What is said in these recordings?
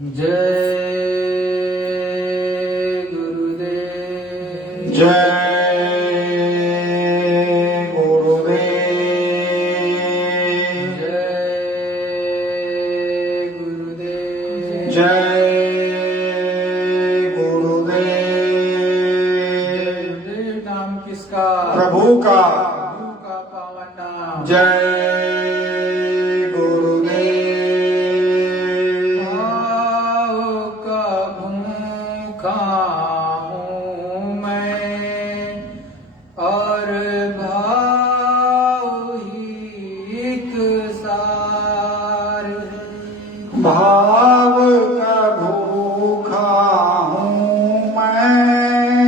जय गुरुदेव। जय गुरुदेव। जय गुरुदेव। जय गुरुदेव। गुरुदेव नाम किसका? प्रभु का। प्रभु का पावन नाम। जय गुरुदेव। भाव का भूखा हूँ मैं और भाव ही एक सार है। भाव का भूखा हूँ मैं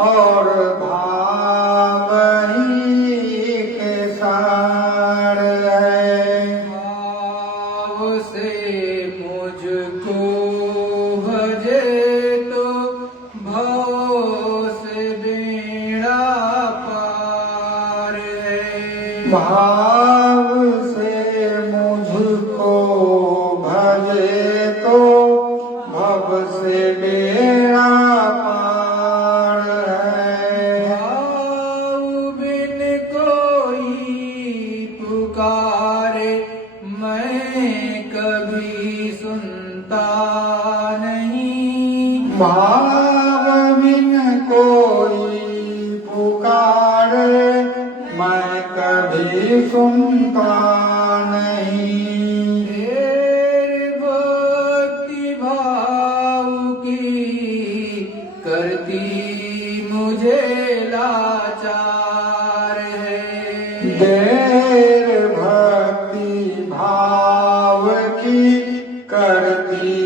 और भाव ही के सार है। भाव से मुझको भजे तो भव से बेड़ा पार है। भाव से मुझको भजे तो भव से बेड़ा पार है। भाव बिन कोई पुकारे मैं कभी सुनता नहीं। भाव बिन कोई पुकारे मैं कभी सुनता नहीं। ढेर भक्ति भाव की करती मुझे लाचार है। देर भक्ति भाव की करती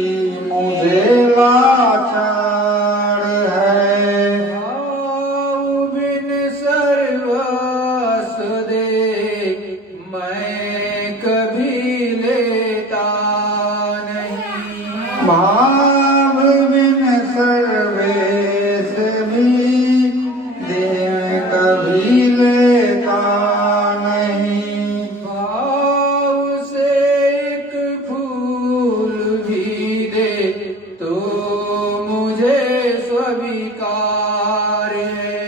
मुझे लाचार है। भाव बिन सर्वस्व दे मैं कभी लेता नहीं। भाव बिन सर्वेश भी दे कभी लेता नहीं। भाव से एक फूल भी दे तो मुझे स्वीकार है।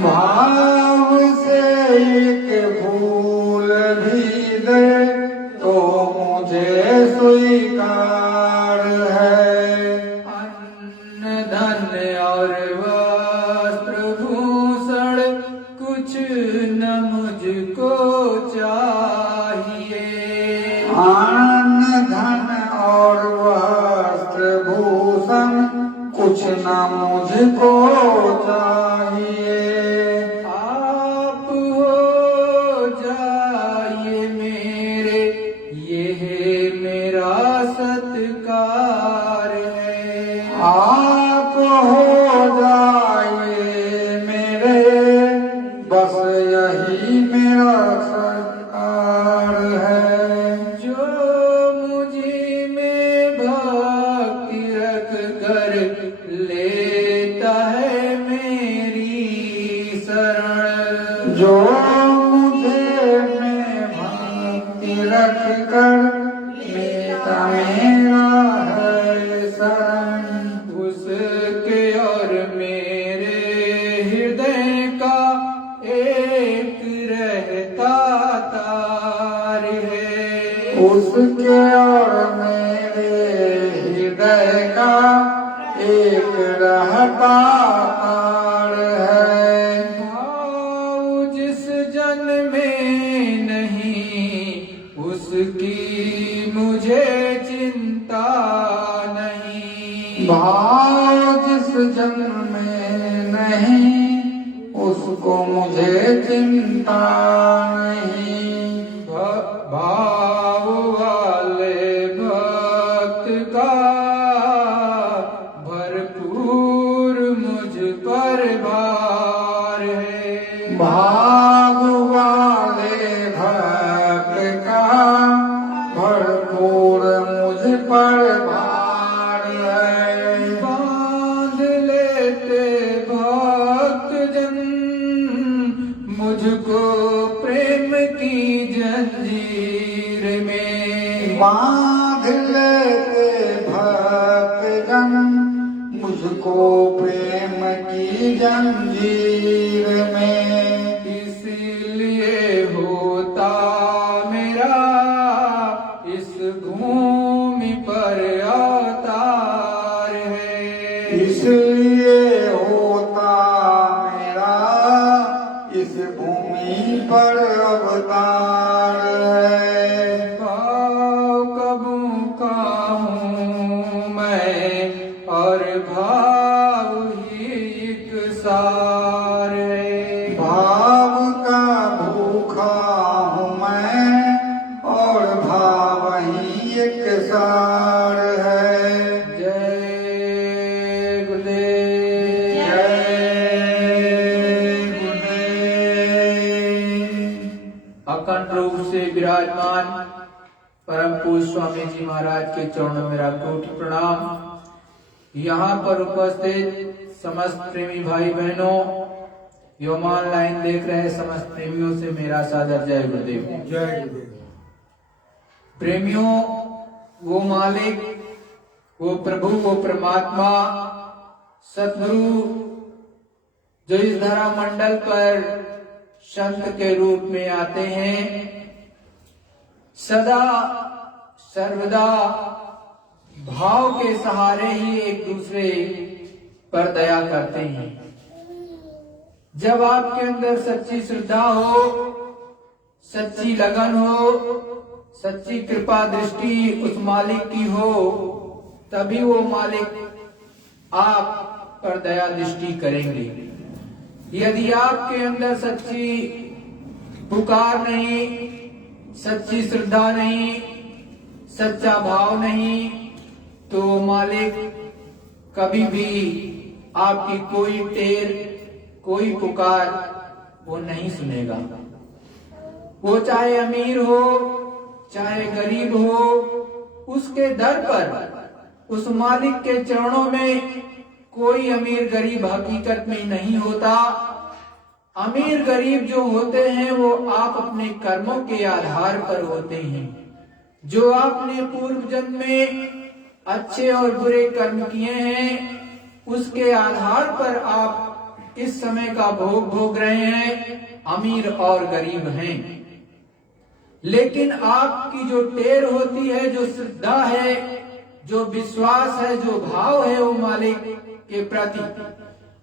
भाव से एक फूल भी दे तो मुझे स्वीकार है। अन्न धन और वस्त्र भूषण कुछ न मुझको चाहिए। अन्न धन और वस्त्र भूषण कुछ न मुझको चाहिए। आप हो जाइए मेरे, ये मेरा सत्कार है। आप हो जाइए मेरे, बस यही मेरा सरकार है। जो मुझे में भक्ति रख कर लेता है मेरी शरण। जो मुझे में भक्ति रख कर लेता मेरा है शरण। उसके और मेरे हृदय का एक रहता तार है। उसके और मेरे हृदय का एक रहता तार है। भाव जिस जन में नहीं उसकी मुझे चिंता नहीं। भाव जिस जन्म में नहीं उसको मुझे चिंता नहीं। भाव वाले भक्त का भरपूर मुझ पर भार है। भाव वाले भक्त का भरपूर मुझ पर भार है। बांध लेते भक्त जन मुझको प्रेम की जंजीर में। बांध लेते भक्त मुझको प्रेम की जंजीर में, इसलिए होता मेरा इस भूमि पर अवतार है। इसलिए होता मेरा इस भूमि पर अवतार है। भाव कबू का हूँ मैं और भाव ही एक सार है। भाव का भूखा हूँ मैं और भाव ही एक सार है। जय गुरुदेव। जय गुरुदेव। अखंड रूप से विराजमान परम पूज्य स्वामी जी महाराज के चरणों में मेरा कोटि प्रणाम। यहाँ पर उपस्थित समस्त प्रेमी भाई बहनों, एवं ऑनलाइन देख रहे समस्त प्रेमियों से मेरा सादर जय गुरुदेव। जय गुरुदेव। प्रेमियों, वो मालिक, वो प्रभु, वो परमात्मा सतगुरु जो इस धरा मंडल पर संत के रूप में आते हैं, सदा सर्वदा भाव के सहारे ही एक दूसरे पर दया करते हैं। जब आपके अंदर सच्ची श्रद्धा हो, सच्ची लगन हो, सच्ची कृपा दृष्टि उस मालिक की हो, तभी वो मालिक आप पर दया दृष्टि करेंगे। यदि आपके अंदर सच्ची पुकार नहीं, सच्ची श्रद्धा नहीं, सच्चा भाव नहीं, तो मालिक कभी भी आपकी कोई टेर, कोई पुकार वो नहीं सुनेगा। वो चाहे अमीर हो, चाहे गरीब हो, उसके दर पर, उस मालिक के चरणों में कोई अमीर गरीब हकीकत में नहीं होता। अमीर गरीब जो होते हैं वो आप अपने कर्मों के आधार पर होते हैं। जो आपने पूर्व जन्म में अच्छे और बुरे कर्म किए हैं, उसके आधार पर आप इस समय का भोग भोग रहे हैं, अमीर और गरीब हैं। लेकिन आपकी जो टेर होती है, जो श्रद्धा है, जो विश्वास है, जो भाव है वो मालिक के प्रति,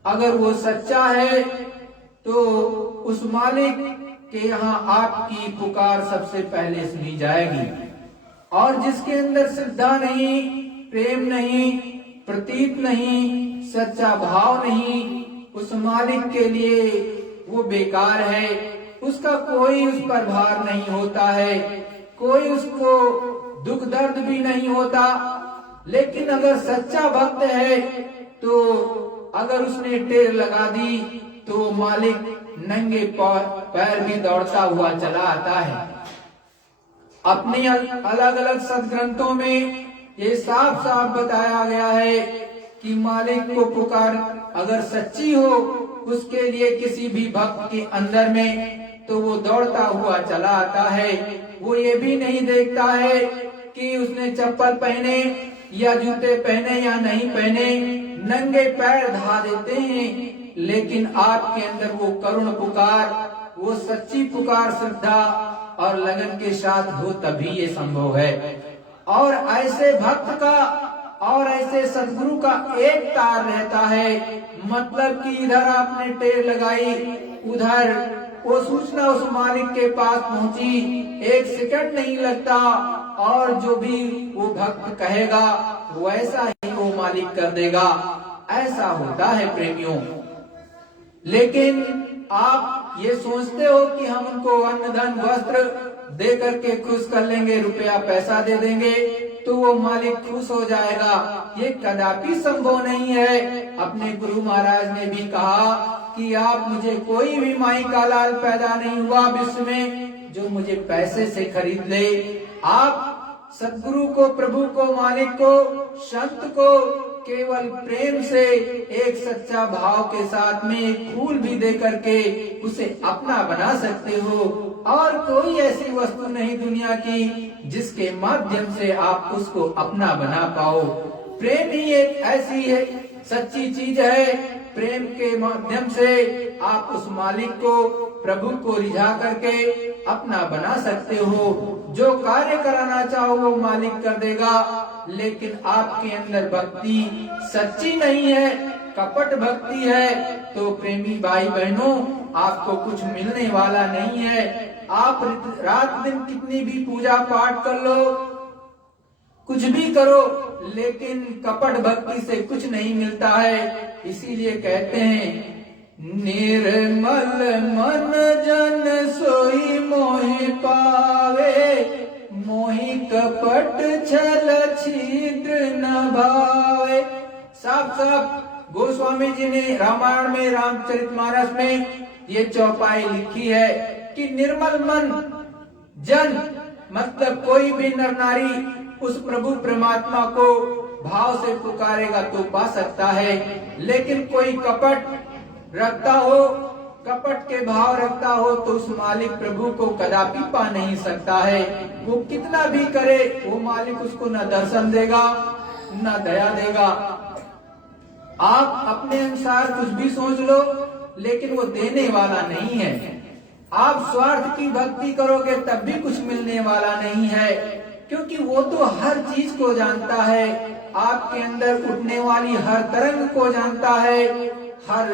अगर वो सच्चा है तो उस मालिक के यहाँ आपकी पुकार सबसे पहले सुनी जाएगी। और जिसके अंदर श्रद्धा नहीं, प्रेम नहीं, प्रतीत नहीं, सच्चा भाव नहीं, उस मालिक के लिए वो बेकार है। उसका कोई उस पर भार नहीं होता है, कोई उसको दुख दर्द भी नहीं होता। लेकिन अगर सच्चा भक्त है तो अगर उसने टेर लगा दी तो मालिक नंगे पैर भी दौड़ता हुआ चला आता है। अपने अलग अलग सदग्रंथों में ये साफ साफ बताया गया है कि मालिक को पुकार अगर सच्ची हो उसके लिए किसी भी भक्त के अंदर में, तो वो दौड़ता हुआ चला आता है। वो ये भी नहीं देखता है कि उसने चप्पल पहने या जूते पहने या नहीं पहने, नंगे पैर धा देते हैं। लेकिन आपके अंदर वो करुण पुकार, वो सच्ची पुकार श्रद्धा और लगन के साथ हो, तभी ये संभव है। और ऐसे भक्त का और ऐसे सदगुरु का एक तार रहता है, मतलब कि इधर आपने टेर लगाई, उधर वो सूचना उस मालिक के पास पहुंची, एक सेकंड नहीं लगता। और जो भी वो भक्त कहेगा वैसा ही वो मालिक कर देगा। ऐसा होता है प्रेमियों। लेकिन आप ये सोचते हो कि हम उनको अन्न धन वस्त्र दे करके खुश कर लेंगे, रुपया पैसा दे देंगे तो वो मालिक खुश हो जाएगा। ये कदापि संभव नहीं है। अपने गुरु महाराज ने भी कहा कि आप मुझे कोई भी माई का लाल पैदा नहीं हुआ विश्व में जो मुझे पैसे से खरीद ले। आप सदगुरु को, प्रभु को, मालिक को, संत को केवल प्रेम से एक सच्चा भाव के साथ में एक फूल भी दे करके उसे अपना बना सकते हो। और कोई ऐसी वस्तु नहीं दुनिया की जिसके माध्यम से आप उसको अपना बना पाओ। प्रेम ही एक ऐसी है सच्ची चीज है, प्रेम के माध्यम से आप उस मालिक को, प्रभु को रिझा करके अपना बना सकते हो। जो कार्य कराना चाहो वो मालिक कर देगा, लेकिन आपके अंदर भक्ति सच्ची नहीं है, कपट भक्ति है, तो प्रेमी भाई बहनों आपको कुछ मिलने वाला नहीं है। आप रात दिन कितनी भी पूजा पाठ कर लो, कुछ भी करो, लेकिन कपट भक्ति से कुछ नहीं मिलता है। इसीलिए कहते हैं, निर्मल मन जन सोई मोहि पावे, मोहि कपट छल छिद्र न भावे। साफ साफ गोस्वामी जी ने रामायण में, रामचरितमानस में ये चौपाई लिखी है कि निर्मल मन जन मतलब कोई भी नर नारी उस प्रभु परमात्मा को भाव से पुकारेगा तो पा सकता है, लेकिन कोई कपट रखता हो, कपट के भाव रखता हो तो उस मालिक प्रभु को कदापि पा नहीं सकता है। वो कितना भी करे वो मालिक उसको न दर्शन देगा न दया देगा। आप अपने अनुसार कुछ भी सोच लो, लेकिन वो देने वाला नहीं है। आप स्वार्थ की भक्ति करोगे तब भी कुछ मिलने वाला नहीं है, क्योंकि वो तो हर चीज को जानता है, आपके अंदर उठने वाली हर तरंग को जानता है, हर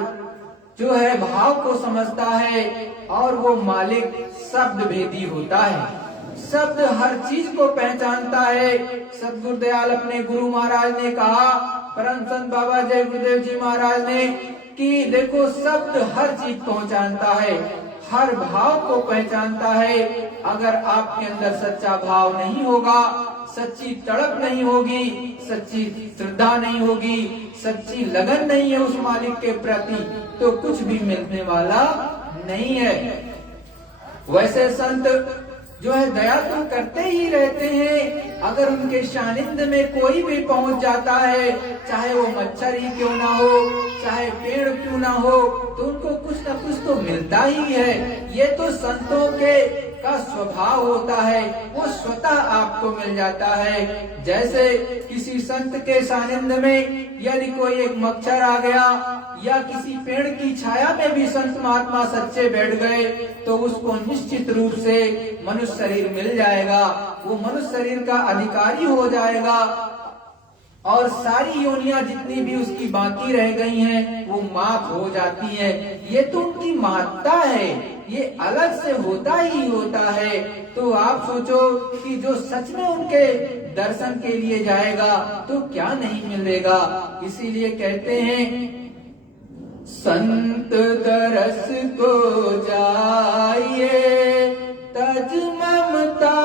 जो है भाव को समझता है, और वो मालिक शब्द भेदी होता है, शब्द हर चीज को पहचानता है। सतगुरु दयाल अपने गुरु महाराज ने कहा, परम संत बाबा जय गुरुदेव जी महाराज ने, कि देखो शब्द हर चीज पहचानता है, हर भाव को पहचानता है। अगर आपके अंदर सच्चा भाव नहीं होगा, सच्ची तड़प नहीं होगी, सच्ची श्रद्धा नहीं होगी, सच्ची लगन नहीं है उस मालिक के प्रति, तो कुछ भी मिलने वाला नहीं है। वैसे संत जो है दया तो करते ही रहते हैं, अगर उनके सानिध्य में कोई भी पहुंच जाता है, चाहे वो मच्छर ही क्यों ना हो, चाहे पेड़ क्यों ना हो, तो उनको कुछ न कुछ तो मिलता ही है। ये तो संतों के का स्वभाव होता है, वो स्वतः आपको मिल जाता है। जैसे किसी संत के सानिध्य में यदि कोई एक मच्छर आ गया, या किसी पेड़ की छाया में भी संत महात्मा सच्चे बैठ गए, तो उसको निश्चित रूप से मनुष्य शरीर मिल जाएगा, वो मनुष्य शरीर का अधिकारी हो जाएगा, और सारी योनियां जितनी भी उसकी बाकी रह गई हैं वो माफ हो जाती हैं। ये तो उनकी महत्ता है, ये अलग से होता ही होता है। तो आप सोचो कि जो सच में उनके दर्शन के लिए जाएगा तो क्या नहीं मिलेगा। इसीलिए कहते हैं, संत दरस को जाइए तज ममता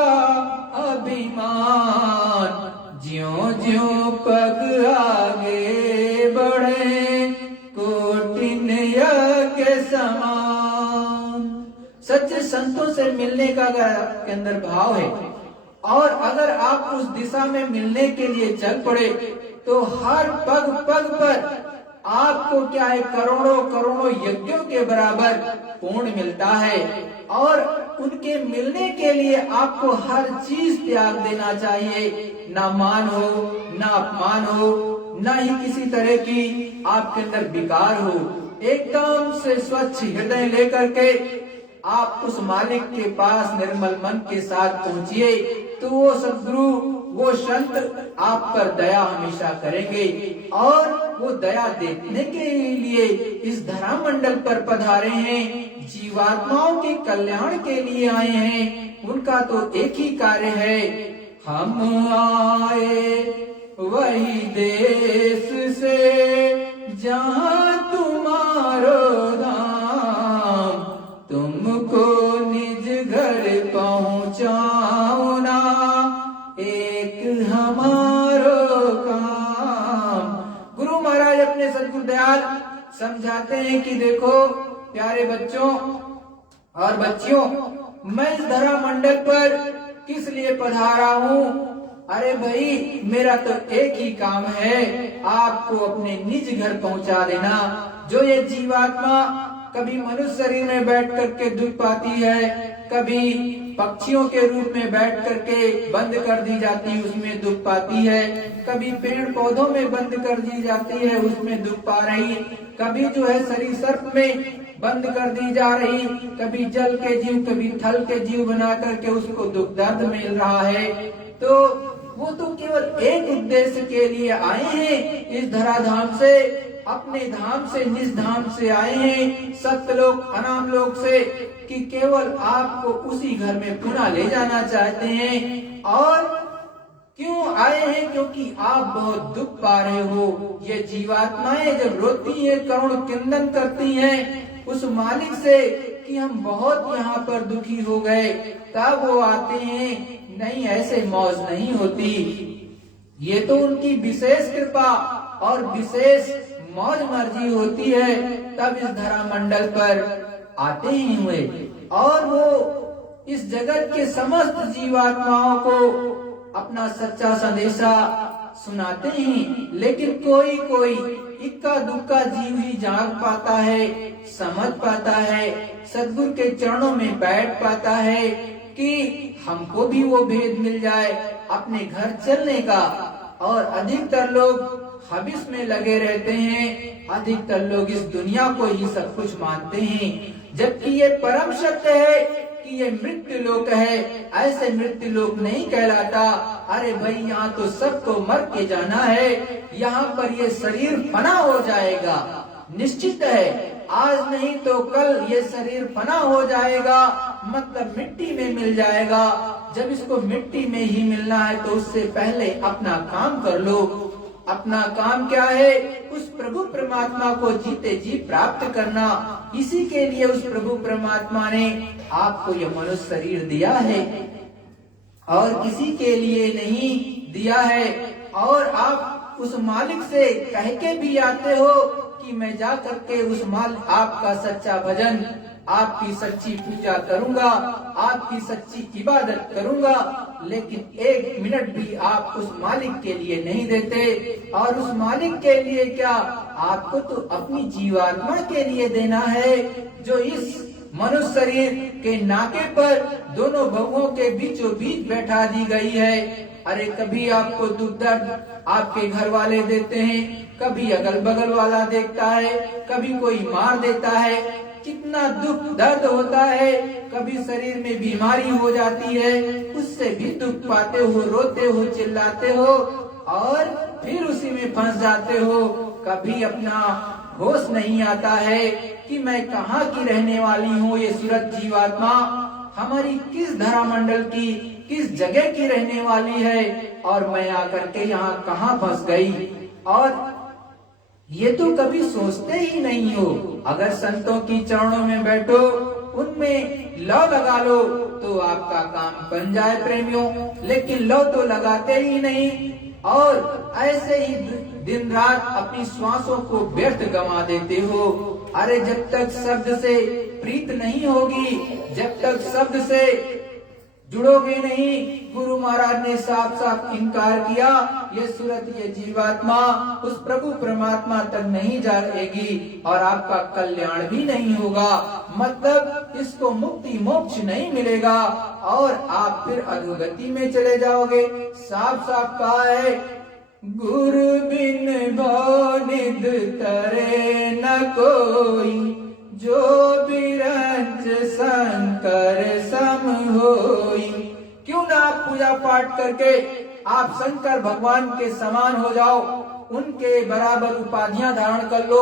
अभिमान, ज्यों ज्यों पग आगे बढ़े कोटिन यज्ञ समान। सच्चे संतों से मिलने का अगर आपके अंदर भाव है, और अगर आप उस दिशा में मिलने के लिए चल पड़े, तो हर पग पग पर आपको क्या है, करोड़ों करोड़ों यज्ञों के बराबर पुण्य मिलता है। और उनके मिलने के लिए आपको हर चीज त्याग देना चाहिए, ना मान हो, ना अपमान हो, ना ही किसी तरह की आपके अंदर विकार हो। एकदम से स्वच्छ हृदय लेकर के आप उस मालिक के पास निर्मल मन के साथ पहुंचिए, तो वो सद्गुरु, वो संत आप पर दया हमेशा करेंगे। और वो दया देखने के लिए इस धरा मंडल पर पधारे हैं, जीवात्माओं के कल्याण के लिए आए हैं। उनका तो एक ही कार्य है, हम आए वही देश से जहाँ तुम्हारो धाम, तुमको निज घर पहुँचाओ ना एक हमारो काम। गुरु महाराज अपने सद्गुरु दयाल समझाते हैं कि देखो प्यारे बच्चों और बच्चियों, मैं इस धरा मंडल पर किस लिए पधारा हूँ? अरे भाई, मेरा तो एक ही काम है, आपको अपने निज घर पहुंचा देना। जो ये जीवात्मा कभी मनुष्य शरीर में बैठ करके दुख पाती है, कभी पक्षियों के रूप में बैठ करके बंद कर दी जाती है, उसमें दुख पाती है, कभी पेड़ पौधों में बंद कर दी जाती है, उसमें दुख पा रही, कभी जो है शरीर सर्प में बंद कर दी जा रही, कभी जल के जीव कभी थल के जीव बना करके उसको दुख दर्द मिल रहा है। तो वो तो केवल एक उद्देश्य के लिए आए हैं इस धराधाम से, अपने धाम से निज धाम से आए हैं, सत्यलोक अनाम लोक से, कि केवल आपको उसी घर में पुनः ले जाना चाहते हैं। और क्यों आए हैं? क्योंकि आप बहुत दुख पा रहे हो। ये जीवात्माएं जब रोती है, करुण क्रंदन करती हैं उस मालिक से कि हम बहुत यहाँ पर दुखी हो गए, तब वो आते हैं। नहीं, ऐसे मौज नहीं होती। ये तो उनकी विशेष कृपा और विशेष मौज मर्जी होती है, तब इस धरा मंडल पर आते ही हुए और वो इस जगत के समस्त जीवात्माओं को अपना सच्चा संदेशा सुनाते हैं। लेकिन कोई कोई इक्का दुक्का जीव ही जाग पाता है, समझ पाता है, सद्गुरु के चरणों में बैठ पाता है कि हमको भी वो भेद मिल जाए अपने घर चलने का। और अधिकतर लोग हबिस में लगे रहते हैं, अधिकतर लोग इस दुनिया को ही सब कुछ मानते हैं, जबकि ये परम सत्य है कि ये मृत्यु लोक है। ऐसे मृत्यु लोक नहीं कहलाता। अरे भाई, यहाँ तो सबको मर के जाना है, यहाँ पर ये शरीर फना हो जाएगा, निश्चित है। आज नहीं तो कल ये शरीर फना हो जाएगा, मतलब मिट्टी में मिल जाएगा। जब इसको मिट्टी में ही मिलना है तो उससे पहले अपना काम कर लो। अपना काम क्या है? उस प्रभु परमात्मा को जीते जी प्राप्त करना। इसी के लिए उस प्रभु परमात्मा ने आपको यह मनुष्य शरीर दिया है और किसी के लिए नहीं दिया है। और आप उस मालिक से कह के भी आते हो कि मैं जा करके उस आपका सच्चा भजन, आपकी सच्ची पूजा करूंगा, आपकी सच्ची इबादत करूंगा, लेकिन एक मिनट भी आप उस मालिक के लिए नहीं देते। और उस मालिक के लिए क्या, आपको तो अपनी जीवात्मा के लिए देना है, जो इस मनुष्य शरीर के नाके पर दोनों भवों के बीचों बीच बैठा दी गई है। अरे कभी आपको दुख दर्द आपके घर वाले देते हैं, कभी अगल बगल वाला देखता है, कभी कोई मार देता है, कितना दुख दर्द होता है। कभी शरीर में बीमारी हो जाती है, उससे भी दुख पाते हो, रोते हो, चिल्लाते हो और फिर उसी में फंस जाते हो। कभी अपना होश नहीं आता है कि मैं कहाँ की रहने वाली हूँ, ये सूरत जीवात्मा हमारी किस धरा मंडल की, किस जगह की रहने वाली है और मैं आकर के यहाँ कहाँ फंस गई। और ये तो कभी सोचते ही नहीं हो। अगर संतों की चरणों में बैठो, उनमें लौ लगा लो तो आपका काम बन जाए प्रेमियों, लेकिन लौ तो लगाते ही नहीं और ऐसे ही दिन रात अपनी श्वासों को व्यर्थ गंवा देते हो। अरे जब तक शब्द से प्रीत नहीं होगी, जब तक शब्द से जुड़ोगे नहीं, गुरु महाराज ने साफ साफ इनकार किया, ये सूरत ये जीवात्मा उस प्रभु परमात्मा तक नहीं जाएगी और आपका कल्याण भी नहीं होगा, मतलब इसको मुक्ति मोक्ष नहीं मिलेगा और आप फिर अधोगति में चले जाओगे। साफ साफ कहा है, गुरु बिन भवनिध तरे न कोई, जो बिरंज शंकर सम होई। क्यों ना आप पूजा पाठ करके आप शंकर भगवान के समान हो जाओ, उनके बराबर उपाधियां धारण कर लो,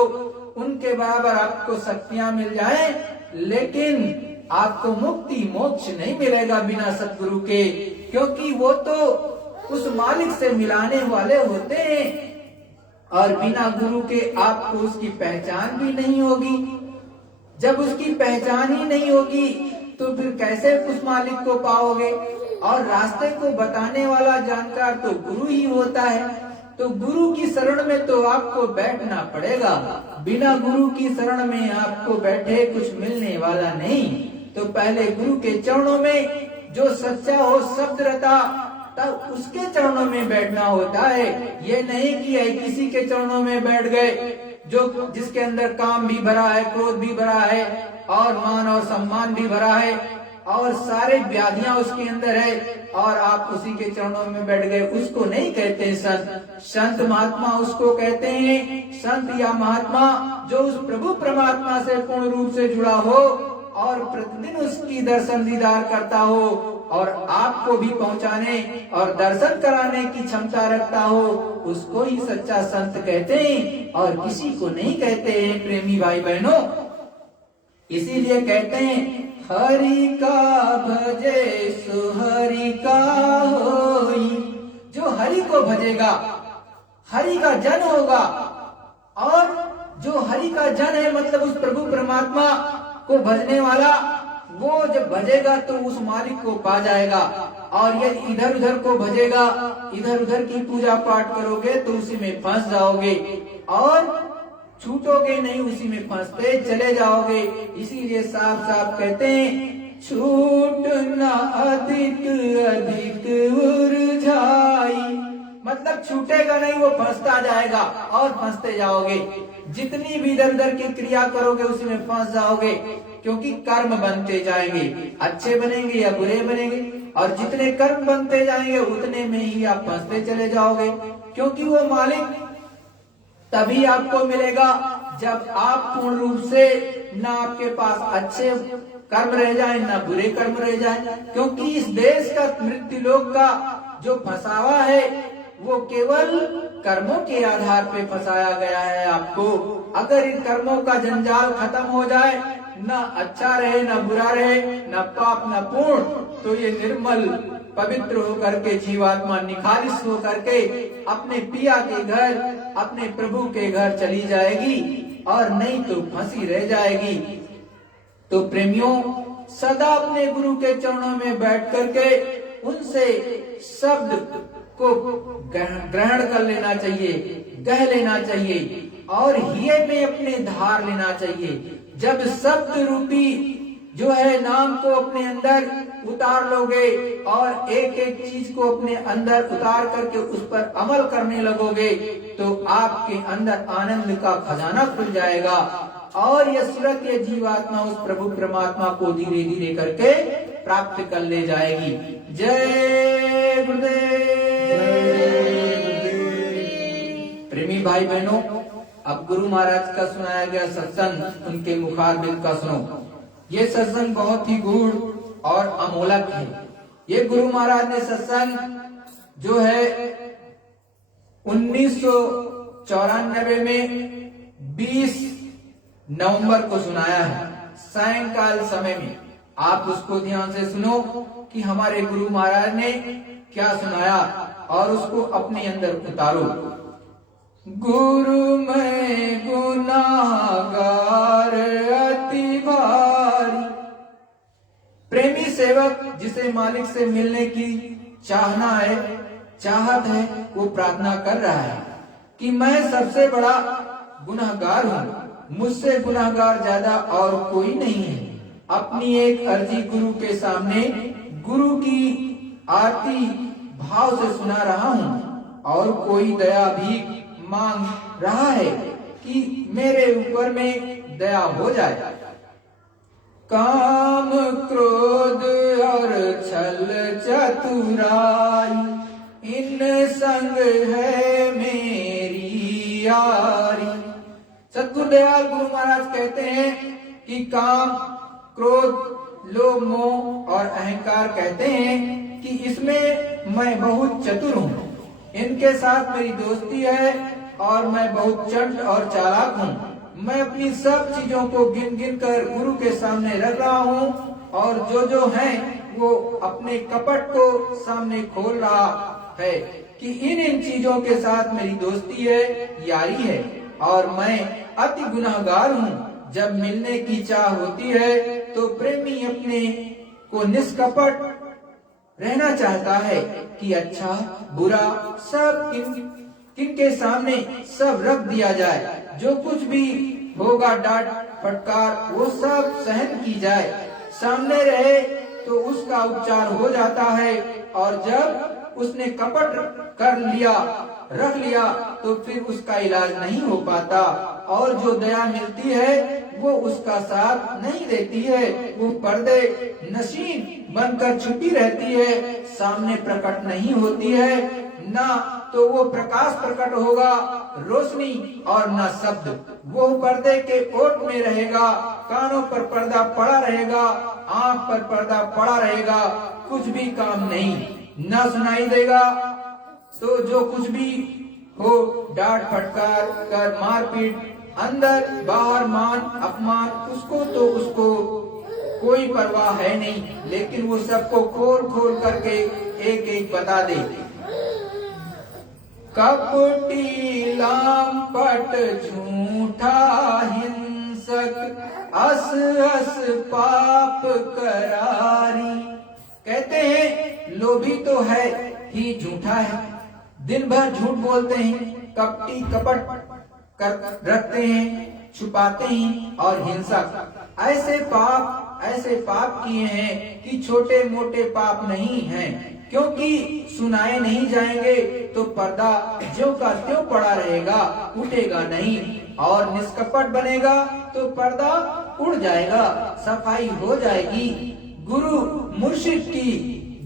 उनके बराबर आपको शक्तियां मिल जाएं, लेकिन आपको मुक्ति मोक्ष नहीं मिलेगा बिना सतगुरु के, क्योंकि वो तो उस मालिक से मिलाने वाले होते हैं और बिना गुरु के आपको उसकी पहचान भी नहीं होगी। जब उसकी पहचान ही नहीं होगी तो फिर कैसे उस मालिक को पाओगे। और रास्ते को बताने वाला जानकार तो गुरु ही होता है, तो गुरु की शरण में तो आपको बैठना पड़ेगा। बिना गुरु की शरण में आपको बैठे कुछ मिलने वाला नहीं। तो पहले गुरु के चरणों में जो सच्चा हो शब्द रता, तब उसके चरणों में बैठना होता है। ये नहीं कि किसी के चरणों में बैठ गए, जो जिसके अंदर काम भी भरा है, क्रोध भी भरा है, और मान और सम्मान भी भरा है, और सारे व्याधियां उसके अंदर है, और आप उसी के चरणों में बैठ गए, उसको नहीं कहते संत। संत महात्मा उसको कहते हैं, संत या महात्मा जो उस प्रभु परमात्मा से पूर्ण रूप से जुड़ा हो और प्रतिदिन उसकी दर्शन दीदार करता हो, और आपको भी पहुंचाने और दर्शन कराने की क्षमता रखता हो, उसको ही सच्चा संत कहते हैं, और किसी को नहीं कहते हैं प्रेमी भाई बहनों। इसीलिए कहते हैं, हरि का भजे सो हरि का होई। जो हरि को भजेगा, हरि का जन होगा, और जो हरि का जन है मतलब उस प्रभु परमात्मा को भजने वाला, वो जब भजेगा तो उस मालिक को पा जाएगा। और यदि इधर उधर को भजेगा, इधर उधर की पूजा पाठ करोगे तो उसी में फंस जाओगे, और छूटोगे नहीं, उसी में फंसते चले जाओगे। इसीलिए साफ साफ कहते हैं, छूटना अधिक अधिक उलझाई। मतलब छूटेगा नहीं, वो फंसता जाएगा और फंसते जाओगे। जितनी भी इधर उधर की क्रिया करोगे उसी में फंस जाओगे, क्योंकि कर्म बनते जाएंगे, अच्छे बनेंगे या बुरे बनेंगे, और जितने कर्म बनते जाएंगे उतने में ही आप फंसते चले जाओगे। क्योंकि वो मालिक तभी आपको मिलेगा जब आप पूर्ण रूप से, ना आपके पास अच्छे कर्म रह जाए ना बुरे कर्म रह जाए। क्योंकि इस देश का, मृत्यु लोक का जो फंसावा है वो केवल कर्मों के आधार पे फंसाया गया है आपको। अगर इन कर्मों का जंजाल खत्म हो जाए, ना अच्छा रहे ना बुरा रहे, ना पाप ना पुण्य, तो ये निर्मल पवित्र होकर के जीवात्मा निखालिस होकर के अपने पिया के घर, अपने प्रभु के घर चली जाएगी, और नहीं तो फंसी रह जाएगी। तो प्रेमियों, सदा अपने गुरु के चरणों में बैठ करके उनसे शब्द को ग्रहण कर लेना चाहिए, कह लेना चाहिए, और हिये में अपने धार लेना चाहिए। जब शब्द रूपी जो है नाम को अपने अंदर उतार लोगे, और एक एक चीज को अपने अंदर उतार करके उस पर अमल करने लगोगे, तो आपके अंदर आनंद का खजाना खुल जाएगा, और यह सूरत ये जीवात्मा उस प्रभु परमात्मा को धीरे धीरे करके प्राप्त कर ले जाएगी। जय गुरुदेव। प्रेमी भाई बहनों, अब गुरु महाराज का सुनाया गया सत्संग उनके मुखारबिंद का सुनो। ये सत्संग बहुत ही गूढ़ और अमोलक है। ये गुरु महाराज ने सत्संग जो है 1994 में 20 नवंबर को सुनाया है, सायंकाल समय में। आप उसको ध्यान से सुनो कि हमारे गुरु महाराज ने क्या सुनाया, और उसको अपने अंदर उतारो। गुरु मैं गुनाहगार अति भारी। प्रेमी सेवक जिसे मालिक से मिलने की चाहना है, चाहत है, वो प्रार्थना कर रहा है कि मैं सबसे बड़ा गुनाहगार हूँ, मुझसे गुनाहगार ज्यादा और कोई नहीं है। अपनी एक अर्जी गुरु के सामने गुरु की आरती भाव से सुना रहा हूँ, और कोई दया भी मांग रहा है कि मेरे ऊपर में दया हो जाए। काम क्रोध और छल चतुराई, इन संग है मेरी यारी। सतगुरुदयाल गुरु महाराज कहते हैं कि काम, क्रोध, लोभ, मोह और अहंकार कहते हैं कि इसमें मैं बहुत चतुर हूँ, इनके साथ मेरी दोस्ती है, और मैं बहुत चंट और चालाक हूँ। मैं अपनी सब चीजों को गिन गिन कर गुरु के सामने रख रहा हूँ, और जो है वो अपने कपट को सामने खोल रहा है कि इन चीजों के साथ मेरी दोस्ती है, यारी है, और मैं अति गुनाहगार हूँ। जब मिलने की चाह होती है तो प्रेमी अपने को निष्कपट रहना चाहता है कि अच्छा बुरा सब किनके सामने सब रख दिया जाए, जो कुछ भी होगा डांट फटकार वो सब सहन की जाए, सामने रहे तो उसका उपचार हो जाता है। और जब उसने कपट कर लिया रख लिया तो फिर उसका इलाज नहीं हो पाता, और जो दया मिलती है वो उसका साथ नहीं देती है। वो पर्दे नशीन बनकर छुपी रहती है, सामने प्रकट नहीं होती है। ना तो वो प्रकाश प्रकट होगा, रोशनी, और न शब्द। वो पर्दे के ओट में रहेगा, कानों पर पर्दा पड़ा रहेगा, आंख पर पर्दा पड़ा रहेगा, कुछ भी काम नहीं, न सुनाई देगा। तो जो कुछ भी हो, डांट फटकार कर, मारपीट, अंदर बाहर मान अपमान, उसको कोई परवाह है नहीं, लेकिन वो सबको खोल खोल करके एक एक बता दे। कपटी लामपट झूठा हिंसक अस अस पाप करारी। कहते हैं लोभी तो है ही झूठा है, दिन भर झूठ बोलते हैं, कपटी कपट कर रखते हैं, छुपाते हैं, और हिंसक ऐसे पाप किए हैं कि छोटे मोटे पाप नहीं हैं, क्योंकि सुनाए नहीं जाएंगे तो पर्दा ज्यों का त्यों पड़ा रहेगा, उठेगा नहीं, और निष्कपट बनेगा तो पर्दा उड़ जाएगा, सफाई हो जाएगी। गुरु मुर्शिद की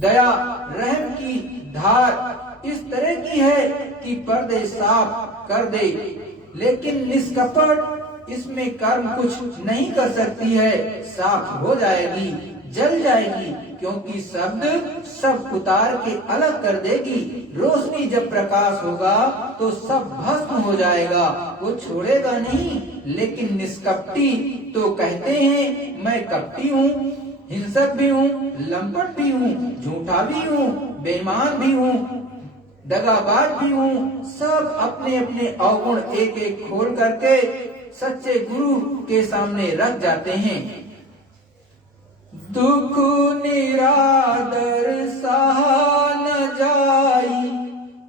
दया रहम की धार इस तरह की है कि पर्दे साफ कर दे, लेकिन निष्कपट इसमें कर्म कुछ नहीं कर सकती है, साफ हो जाएगी, जल जाएगी, क्योंकि शब्द सब उतार के अलग कर देगी। रोशनी जब प्रकाश होगा तो सब भस्म हो जाएगा, वो छोड़ेगा नहीं। लेकिन निष्कपटी तो कहते हैं मैं कपटी हूँ, हिंसक भी हूँ, लंपट भी हूँ, झूठा भी हूँ, बेईमान भी हूँ, दगाबाज भी हूँ। सब अपने अपने अवगुण एक एक खोल करके सच्चे गुरु के सामने रख जाते हैं। दुख निरादर सहा न जाई,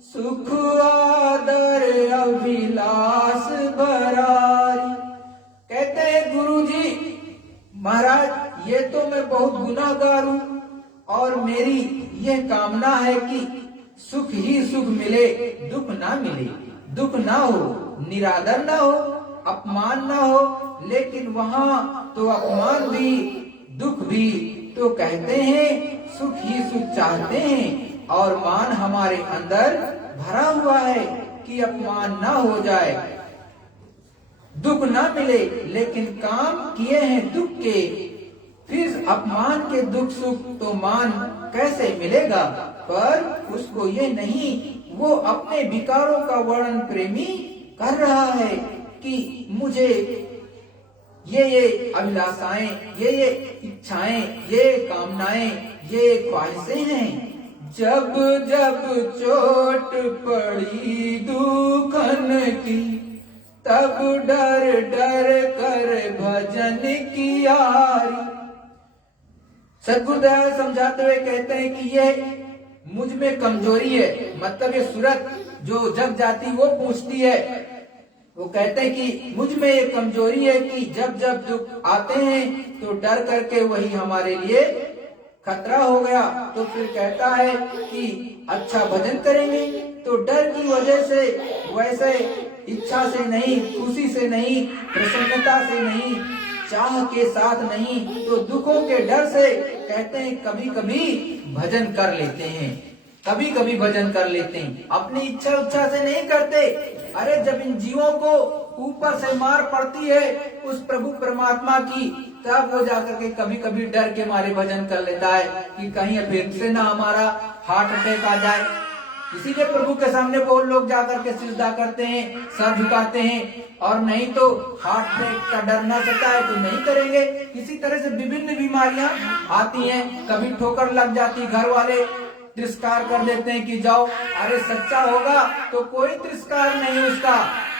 सुख आदर अभिलाष बरारी। कहते हैं गुरु जी महाराज, ये तो मैं बहुत गुनाहगार हूँ, और मेरी यह कामना है कि सुख ही सुख मिले, दुख ना मिले, दुख ना हो, निरादर ना हो, अपमान ना हो। लेकिन वहाँ तो अपमान भी दुख भी, तो कहते हैं सुख ही सुख चाहते हैं, और मान हमारे अंदर भरा हुआ है कि अपमान ना हो जाए, दुख ना मिले, लेकिन काम किए हैं दुख के, फिर अपमान के दुख सुख तो मान कैसे मिलेगा। पर उसको ये नहीं, वो अपने विकारों का वर्णन प्रेमी कर रहा है कि मुझे ये अभिलाषाएं, ये इच्छाएं, ये कामनाएं, ये ख्वाहिशें हैं। जब जब चोट पड़ी दुखन की, तब डर डर कर भजन की यारी। सद्गुरुदेव समझाते हुए कहते हैं कि ये मुझ में कमजोरी है, मतलब ये सूरत जो जग जाती वो पूछती है, वो कहते हैं कि मुझ में ये कमजोरी है कि जब जब दुख आते हैं तो डर करके वही हमारे लिए खतरा हो गया। तो फिर कहता है कि अच्छा भजन करेंगे, तो डर की वजह से, वैसे इच्छा से नहीं, खुशी से नहीं, प्रसन्नता से नहीं, चाह के साथ नहीं, तो दुखों के डर से कहते हैं कभी कभी भजन कर लेते हैं, कभी कभी भजन कर लेते हैं, अपनी इच्छा से नहीं करते। अरे जब इन जीवों को ऊपर से मार पड़ती है उस प्रभु परमात्मा की, तब वो जाकर के कभी कभी डर के मारे भजन कर लेता है कि कहीं फिर से ना हमारा हार्ट अटैक आ जाए। इसीलिए प्रभु के सामने वो लोग जाकर के सिजदा करते हैं, सर झुकाते हैं, और नहीं तो हार्ट अटैक का डर ना सताए तो नहीं करेंगे। इसी तरह से विभिन्न बीमारियां आती हैं, कभी ठोकर लग जाती, घर वाले तिरस्कार कर देते हैं कि जाओ। अरे सच्चा होगा तो कोई तिरस्कार नहीं उसका,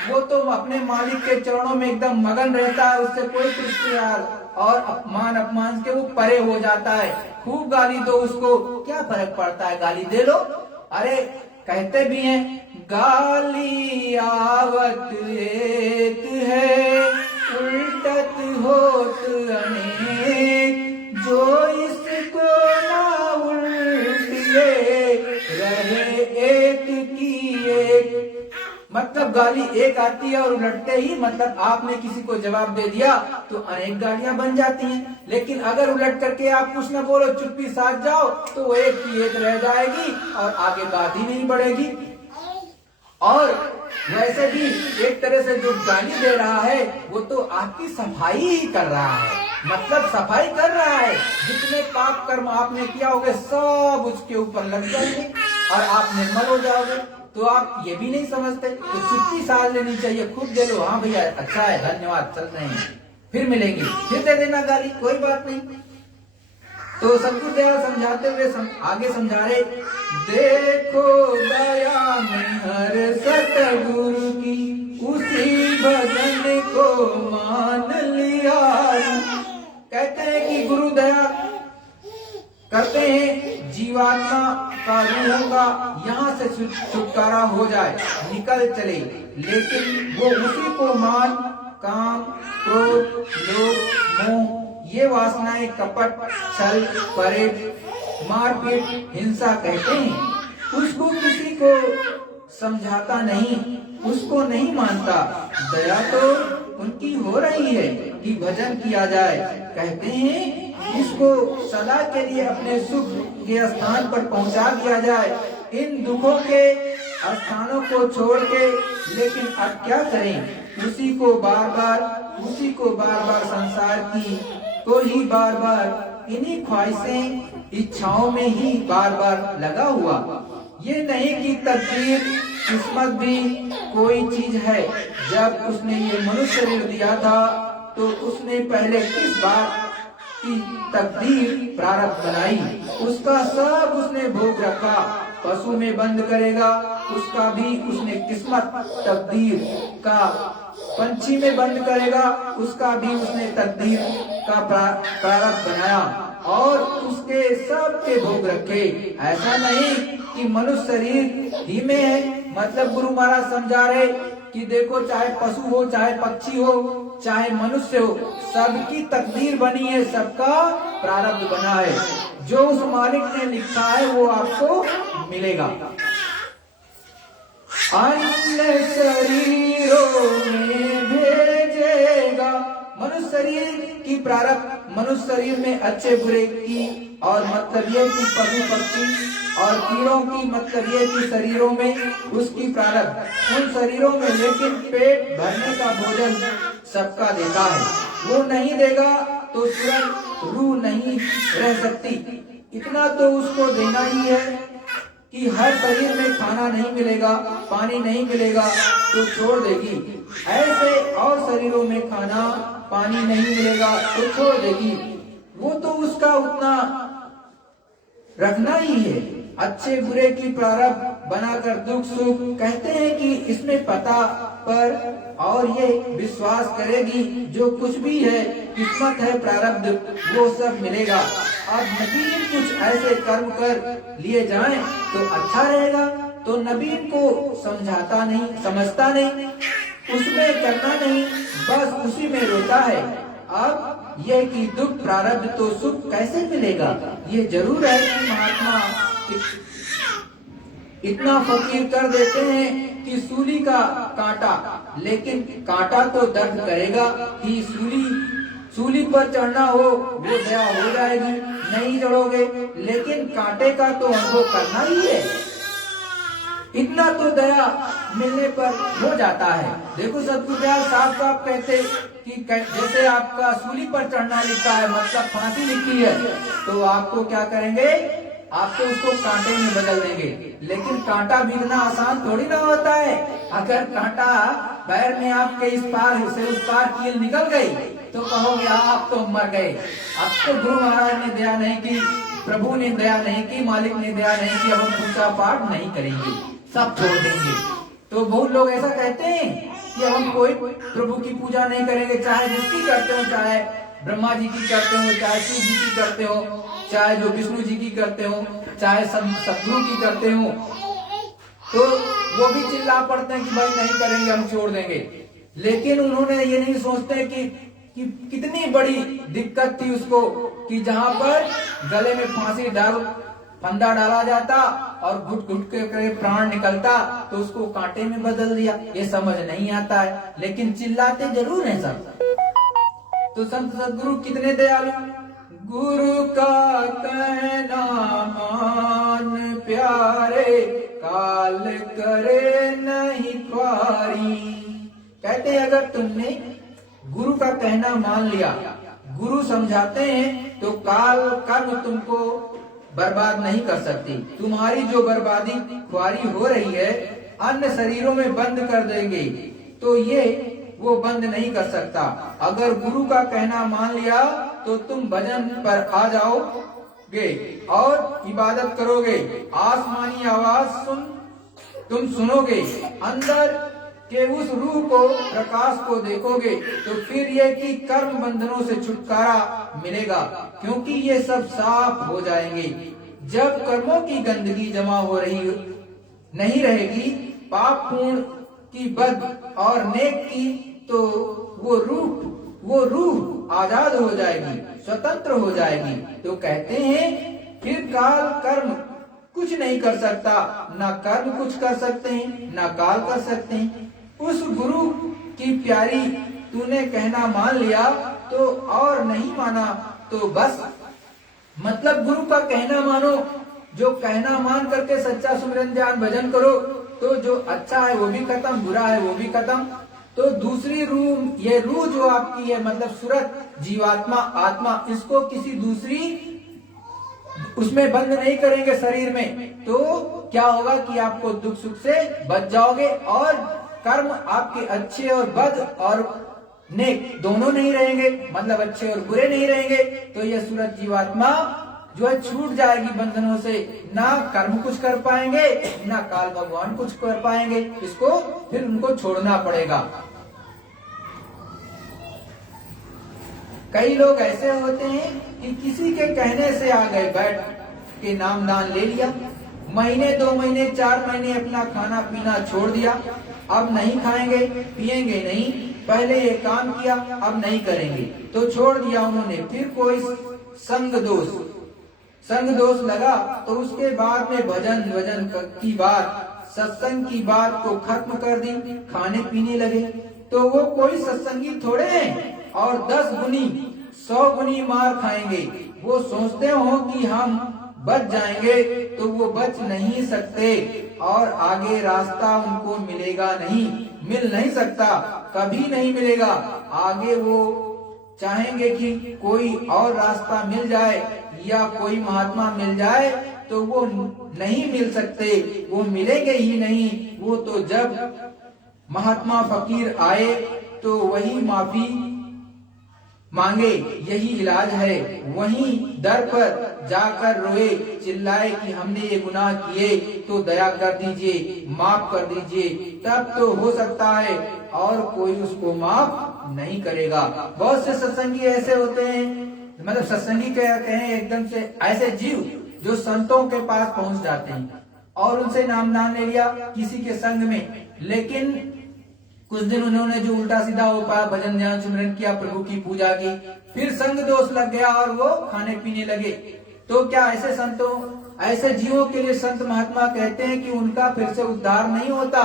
वो तो अपने मालिक के चरणों में एकदम मगन रहता है, उससे कोई तिरस्कार और अपमान के वो परे हो जाता है। खूब गाली दो उसको, क्या फर्क पड़ता है, गाली दे लो। अरे कहते भी हैं गाली आवत एक है, उल्टत होत अनेक, जो इसको ना उल्टिए रहे एक की एक गाली एक आती है और उलटते ही मतलब आपने किसी को जवाब दे दिया तो अनेक गालियां बन जाती हैं। लेकिन अगर उलट करके आप कुछ न बोलो, चुप्पी साध जाओ, तो वो एक की एक रह जाएगी और आगे बात ही नहीं बढ़ेगी। और वैसे भी एक तरह से जो गाली दे रहा है वो तो आपकी सफाई ही कर रहा है, मतलब सफाई कर रहा है। जितने पाप कर्म आपने किया होगे सब उसके ऊपर लग जाएंगे और आप निर्मल हो जाओगे। तो आप ये भी नहीं समझते तो चुप्पी साध लेनी चाहिए, खूब दे लो, हाँ भैया अच्छा है धन्यवाद चल रहे हैं, फिर मिलेंगे, फिर दे देना गाली, कोई बात नहीं। तो सतगुरुदेव समझाते हुए आगे समझा रहे, देखो दया में हर सतगुरु की, उसी भजन को मान लिया। कहते हैं कि गुरु दया करते हैं, जीवात्मा का रूह का यहाँ से छुटकारा हो जाए, निकल चले, लेकिन वो उसी को मान, काम, क्रोध, लोभ, मोह, ये वासनाएं, कपट, छल, परेड, मारपीट, हिंसा कहते हैं। उसको किसी को समझाता नहीं, उसको नहीं मानता। दया तो उनकी हो रही है कि भजन किया जाए। कहते हैं इसको सदा के लिए अपने सुख के स्थान पर पहुंचा दिया जाए, इन दुखों के स्थानों को छोड़ के। लेकिन अब क्या करें, उसी को बार बार संसार की तो ही बार बार इन्हीं ख्वाहिशें, इच्छाओं में ही बार बार लगा हुआ। ये नहीं कि तकदीर, किस्मत भी कोई चीज है। जब उसने ये मनुष्य शरीर दिया था तो उसने पहले किस बात की तकदीर प्रारब्ध बनाई, उसका सब उसने भोग रखा। पशु में बंद करेगा, उसका भी उसने किस्मत तकदीर का, पंछी में बंद करेगा, उसका भी उसने तकदीर का प्रारब्ध बनाया और उसके सब के भोग रखे। ऐसा नहीं कि मनुष्य शरीर ही में है। मतलब गुरु महाराज समझा रहे कि देखो चाहे पशु हो, चाहे पक्षी हो, चाहे मनुष्य हो, सबकी तकदीर बनी है, सबका प्रारब्ध बना है। जो उस मालिक ने लिखा है वो आपको मिलेगा। अन्य शरीरों में भेजेगा, मनुष्य शरीर की प्रारब्ध, मनुष्य शरीर में अच्छे बुरे की, और मतलब ये कि पशु पक्षी और कीड़ों की, मतलब ये कि शरीरों में उसकी प्रारब्ध उन शरीरों में। लेकिन पेट भरने का भोजन सबका देता है, वो नहीं देगा तो तुरंत रूह नहीं रह सकती। इतना तो उसको देना ही है कि हर शरीर में खाना नहीं मिलेगा, पानी नहीं मिलेगा तो छोड़ देगी। ऐसे और शरीरों में खाना पानी नहीं मिलेगा तो छोड़ देगी। वो तो उसका उतना रखना ही है। अच्छे बुरे की प्रारब्ध बनाकर दुख सुख, कहते हैं कि इसमें पता पर और ये विश्वास करेगी जो कुछ भी है किस्मत है, प्रारब्ध, वो सब मिलेगा। अब नबीन कुछ ऐसे कर्म कर लिए जाएं तो अच्छा रहेगा, तो नबीन को समझाता नहीं, समझता नहीं, उसमें करना नहीं, बस उसी में रोता है। अब यह कि दुख प्रारब्ध तो सुख कैसे मिलेगा, ये जरूर है कि महात्मा इतना फकीर कर देते हैं कि सूली का कांटा, लेकिन कांटा तो दर्द करेगा ही। सूली पर चढ़ना हो वो दया हो जाएगी, नहीं चढ़ोगे, लेकिन कांटे का तो अनुभव करना ही है। इतना तो दया मिलने पर हो जाता है। देखो सतगुरुदेव साफ साफ कहते कि जैसे आपका सूली पर चढ़ना लिखा है, मतलब फांसी लिखी है, तो आपको क्या करेंगे, आपको उसको कांटे में बदल देंगे। लेकिन कांटा बीतना आसान थोड़ी ना होता है। अगर कांटा पैर में आपके इस पार से उस पार कील निकल गई तो कहोगे आप तो मर गए। अब तो गुरु महाराज ने दया नहीं की, प्रभु ने दया नहीं की, मालिक ने दया नहीं की, अब हम पूजा पाठ नहीं करेंगे, सब छोड़ देंगे। तो बहुत लोग ऐसा कहते हैं कि हम कोई प्रभु की पूजा नहीं करेंगे, चाहे जिसकी करते हो, चाहे ब्रह्मा जी की करते हो, चाहे शिव जी की करते हो, चाहे जो विष्णु जी की करते हो, चाहे सतगुरु की करते हो, तो वो भी चिल्ला पड़ते हैं कि भाई नहीं करेंगे, हम छोड़ देंगे। लेकिन उन्होंने ये नहीं सोचते कि कितनी बड़ी दिक्कत थी उसको, कि जहां पर गले में फांसी डाल फंदा डाला जाता और घुट घुट के प्राण निकलता तो उसको कांटे में बदल दिया। ये समझ नहीं आता है, लेकिन चिल्लाते जरूर हैं सब। तो संत सदगुरु कितने दयालु। गुरु का कहना मान प्यारे, काल करे नहीं ख्वारी। कहते अगर तुमने गुरु का कहना मान लिया, गुरु समझाते हैं, तो काल कर्म तुमको बर्बाद नहीं कर सकती। तुम्हारी जो बर्बादी ख्वारी हो रही है अन्य शरीरों में बंद कर देंगे, तो ये वो बंद नहीं कर सकता। अगर गुरु का कहना मान लिया तो तुम भजन पर आ जाओगे और इबादत करोगे। आसमानी आवाज तुम सुनोगे, अंदर के उस रूह को, प्रकाश को देखोगे, तो फिर ये कि कर्म बंधनों से छुटकारा मिलेगा, क्योंकि ये सब साफ हो जाएंगे। जब कर्मों की गंदगी जमा हो रही नहीं रहेगी, पाप पुण्य की बद और नेक की, तो वो रूह आजाद हो जाएगी, स्वतंत्र हो जाएगी। तो कहते हैं फिर काल कर्म कुछ नहीं कर सकता, ना कर्म कुछ कर सकते हैं, ना काल कर सकते हैं। उस गुरु की प्यारी तूने कहना मान लिया तो, और नहीं माना तो बस। मतलब गुरु का कहना मानो, जो कहना मान करके सच्चा सुमिरन ध्यान भजन करो, तो जो अच्छा है वो भी खत्म, बुरा है वो भी खत्म। तो दूसरी रूह, ये रूह जो आपकी है, मतलब सूरत, जीवात्मा, आत्मा, इसको किसी दूसरी उसमें बंद नहीं करेंगे शरीर में, तो क्या होगा कि आपको दुख सुख से बच जाओगे और कर्म आपके अच्छे और बद और नेक दोनों नहीं रहेंगे, मतलब अच्छे और बुरे नहीं रहेंगे। तो ये सूरत जीवात्मा जो है छूट जाएगी बंधनों से। ना कर्म कुछ कर पाएंगे, ना काल भगवान कुछ कर पाएंगे, इसको फिर उनको छोड़ना पड़ेगा। कई लोग ऐसे होते हैं कि किसी के कहने से आ गए, बैठ के नाम दान ले लिया, महीने 2 महीने 4 महीने अपना खाना पीना छोड़ दिया, अब नहीं खाएंगे पिएंगे नहीं, पहले ये काम किया अब नहीं करेंगे, तो छोड़ दिया उन्होंने। फिर कोई संग दोष लगा, तो उसके बाद में भजन की बात, सत्संग की बात को खत्म कर दी, खाने पीने लगे। तो वो कोई सत्संगी थोड़े हैं और 10 गुनी 100 गुनी मार खाएंगे। वो सोचते हो कि हम बच जाएंगे, तो वो बच नहीं सकते और आगे रास्ता उनको मिलेगा नहीं, मिल नहीं सकता, कभी नहीं मिलेगा। आगे वो चाहेंगे कि कोई और रास्ता मिल जाए या कोई महात्मा मिल जाए, तो वो नहीं मिल सकते, वो मिलेंगे ही नहीं। वो तो जब महात्मा फकीर आए तो वही माफी मांगे, यही इलाज है। वहीं दर पर जाकर रोए, चिल्लाए कि हमने ये गुनाह किए तो दया कर दीजिए, माफ कर दीजिए, तब तो हो सकता है, और कोई उसको माफ नहीं करेगा। बहुत से सत्संगी ऐसे होते हैं, मतलब सत्संगी क्या कहें, एकदम से ऐसे जीव जो संतों के पास पहुंच जाते हैं और उनसे नाम दान ले लिया किसी के संग में, लेकिन कुछ दिन उन्होंने जो उल्टा सीधा हो पाया, भजन ध्यान सुमिरन किया, प्रभु की पूजा की, फिर संग दोष लग गया और वो खाने पीने लगे। तो क्या ऐसे संतों, ऐसे जीवों के लिए संत महात्मा कहते हैं कि उनका फिर से उद्धार नहीं होता।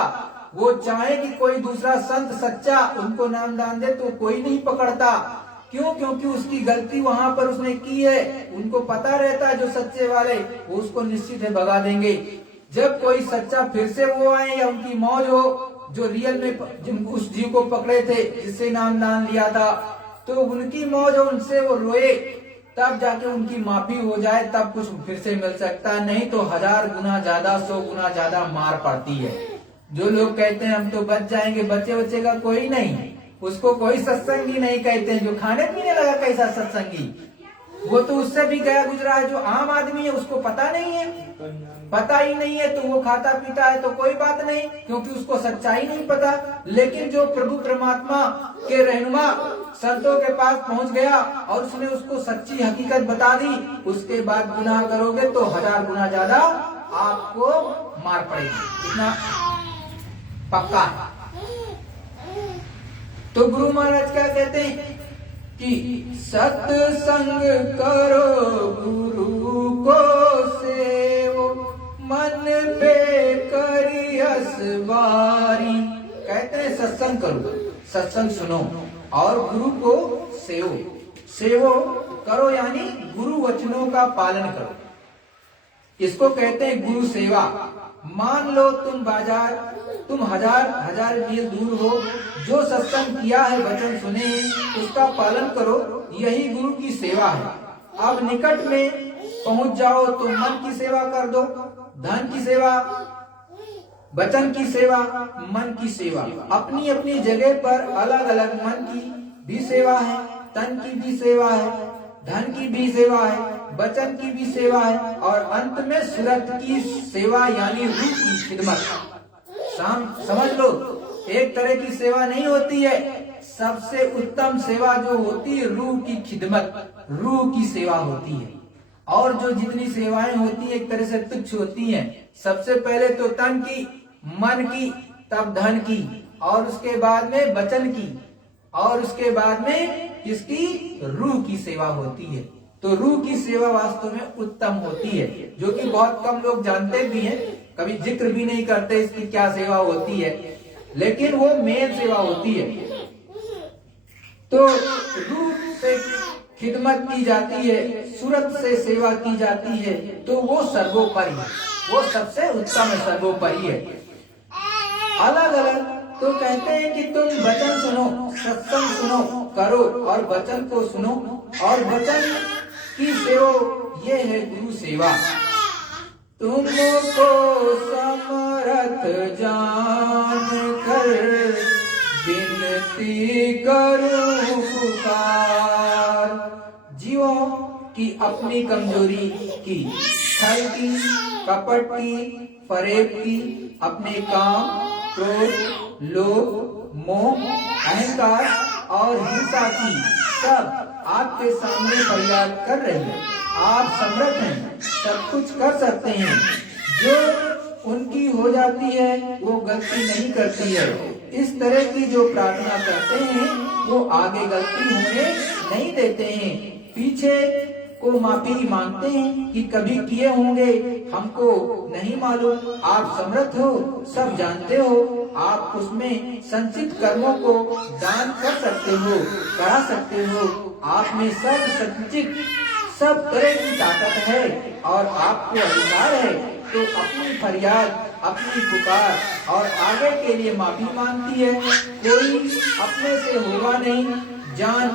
वो चाहे कि कोई दूसरा संत सच्चा उनको नाम दान दे तो कोई नहीं पकड़ता। क्यों? क्योंकि उसकी गलती वहां पर उसने की है। उनको पता रहता है जो सच्चे वाले, वो उसको निश्चित है भगा देंगे। जब कोई सच्चा फिर से वो आए या उनकी मौज हो, जो रियल में उस जीव को पकड़े थे जिससे नाम दान लिया था, तो उनकी मौज हो, उनसे वो रोए, तब जाके उनकी माफी हो जाए, तब कुछ फिर से मिल सकता है। नहीं तो 1000 गुना ज्यादा, 100 गुना ज्यादा मार पड़ती है। जो लोग कहते हैं हम तो बच जाएंगे, बच्चे का कोई नहीं, उसको कोई सत्संगी नहीं कहते हैं। जो खाने पीने लगा कैसा सत्संगी, वो तो उससे भी गया गुजरा है। जो आम आदमी है उसको पता नहीं है, पता ही नहीं है, तो वो खाता पीता है तो कोई बात नहीं, क्योंकि उसको सच्चाई नहीं पता। लेकिन जो प्रभु परमात्मा के रहनुमा संतों के पास पहुंच गया और उसने उसको सच्ची हकीकत बता दी, उसके बाद गुनाह करोगे तो 1000 गुना ज्यादा आपको मार पड़ेगी, इतना पक्का। तो गुरु महाराज क्या कहते हैं कि सत्संग करो गुरु को से मन पे करियस बारी। कहते हैं सत्संग करो, सत्संग सुनो और गुरु को सेवो। सेवो करो यानी गुरु वचनों का पालन करो, इसको कहते हैं गुरु सेवा। मान लो तुम हजार मील दूर हो, जो सत्संग किया है, वचन सुने, उसका पालन करो, यही गुरु की सेवा है। अब निकट में पहुंच जाओ तो मन की सेवा कर दो, धन की सेवा, वचन की सेवा, मन की सेवा। अपनी अपनी जगह पर अलग अलग मन की भी सेवा है, तन की भी सेवा है, धन की भी सेवा है, वचन की भी सेवा है, और अंत में सूरत की सेवा यानी रूह की खिदमत। समझ लो, एक तरह की सेवा नहीं होती है, सबसे उत्तम सेवा जो होती है रूह की खिदमत, रूह की सेवा होती है। और जो जितनी सेवाएं होती है एक तरह से तुच्छ होती हैं। सबसे पहले तो तन की, मन की, तब धन की, और उसके बाद में वचन की, और उसके बाद में किसकी, रूह की सेवा होती है। तो रूह की सेवा वास्तव में उत्तम होती है, जो कि बहुत कम लोग जानते भी हैं, कभी जिक्र भी नहीं करते इसकी क्या सेवा होती है, लेकिन वो मेन सेवा होती है। तो रूह से खिदमत की जाती है, सूरत से सेवा की जाती है, तो वो सर्वोपरि है, वो सबसे उत्तम है, सर्वोपरि है। अलग अलग तो कहते हैं कि तुम वचन सुनो, सत्संग सुनो, करो और वचन को सुनो और वचन की सेवा, ये है गुरु सेवा। तुमको समर्थ जान कर विनती करूं पुकार। जीवों की अपनी कमजोरी की, छल की, कपट की, फरेब की, अपने काम, क्रोध, लोभ, मोह, अहंकार और हिंसा की सब आपके सामने फरियाद कर रही है। आप समर्थ हैं, सब कुछ कर सकते हैं, जो उनकी हो जाती है वो गलती नहीं करती है। इस तरह की जो प्रार्थना करते हैं वो आगे गलती होने नहीं देते हैं, पीछे को माफी मांगते हैं कि कभी किए होंगे, हमको नहीं मालूम, आप समर्थ हो, सब जानते हो, आप उसमें संचित कर्मों को दान कर सकते हो, करा सकते हो, आप में सब संचित सब तरह की ताकत है और आपको अधिकार है। तो अपनी फरियाद, अपनी पुकार और आगे के लिए माफी मांगती है। कोई अपने से होगा नहीं, जान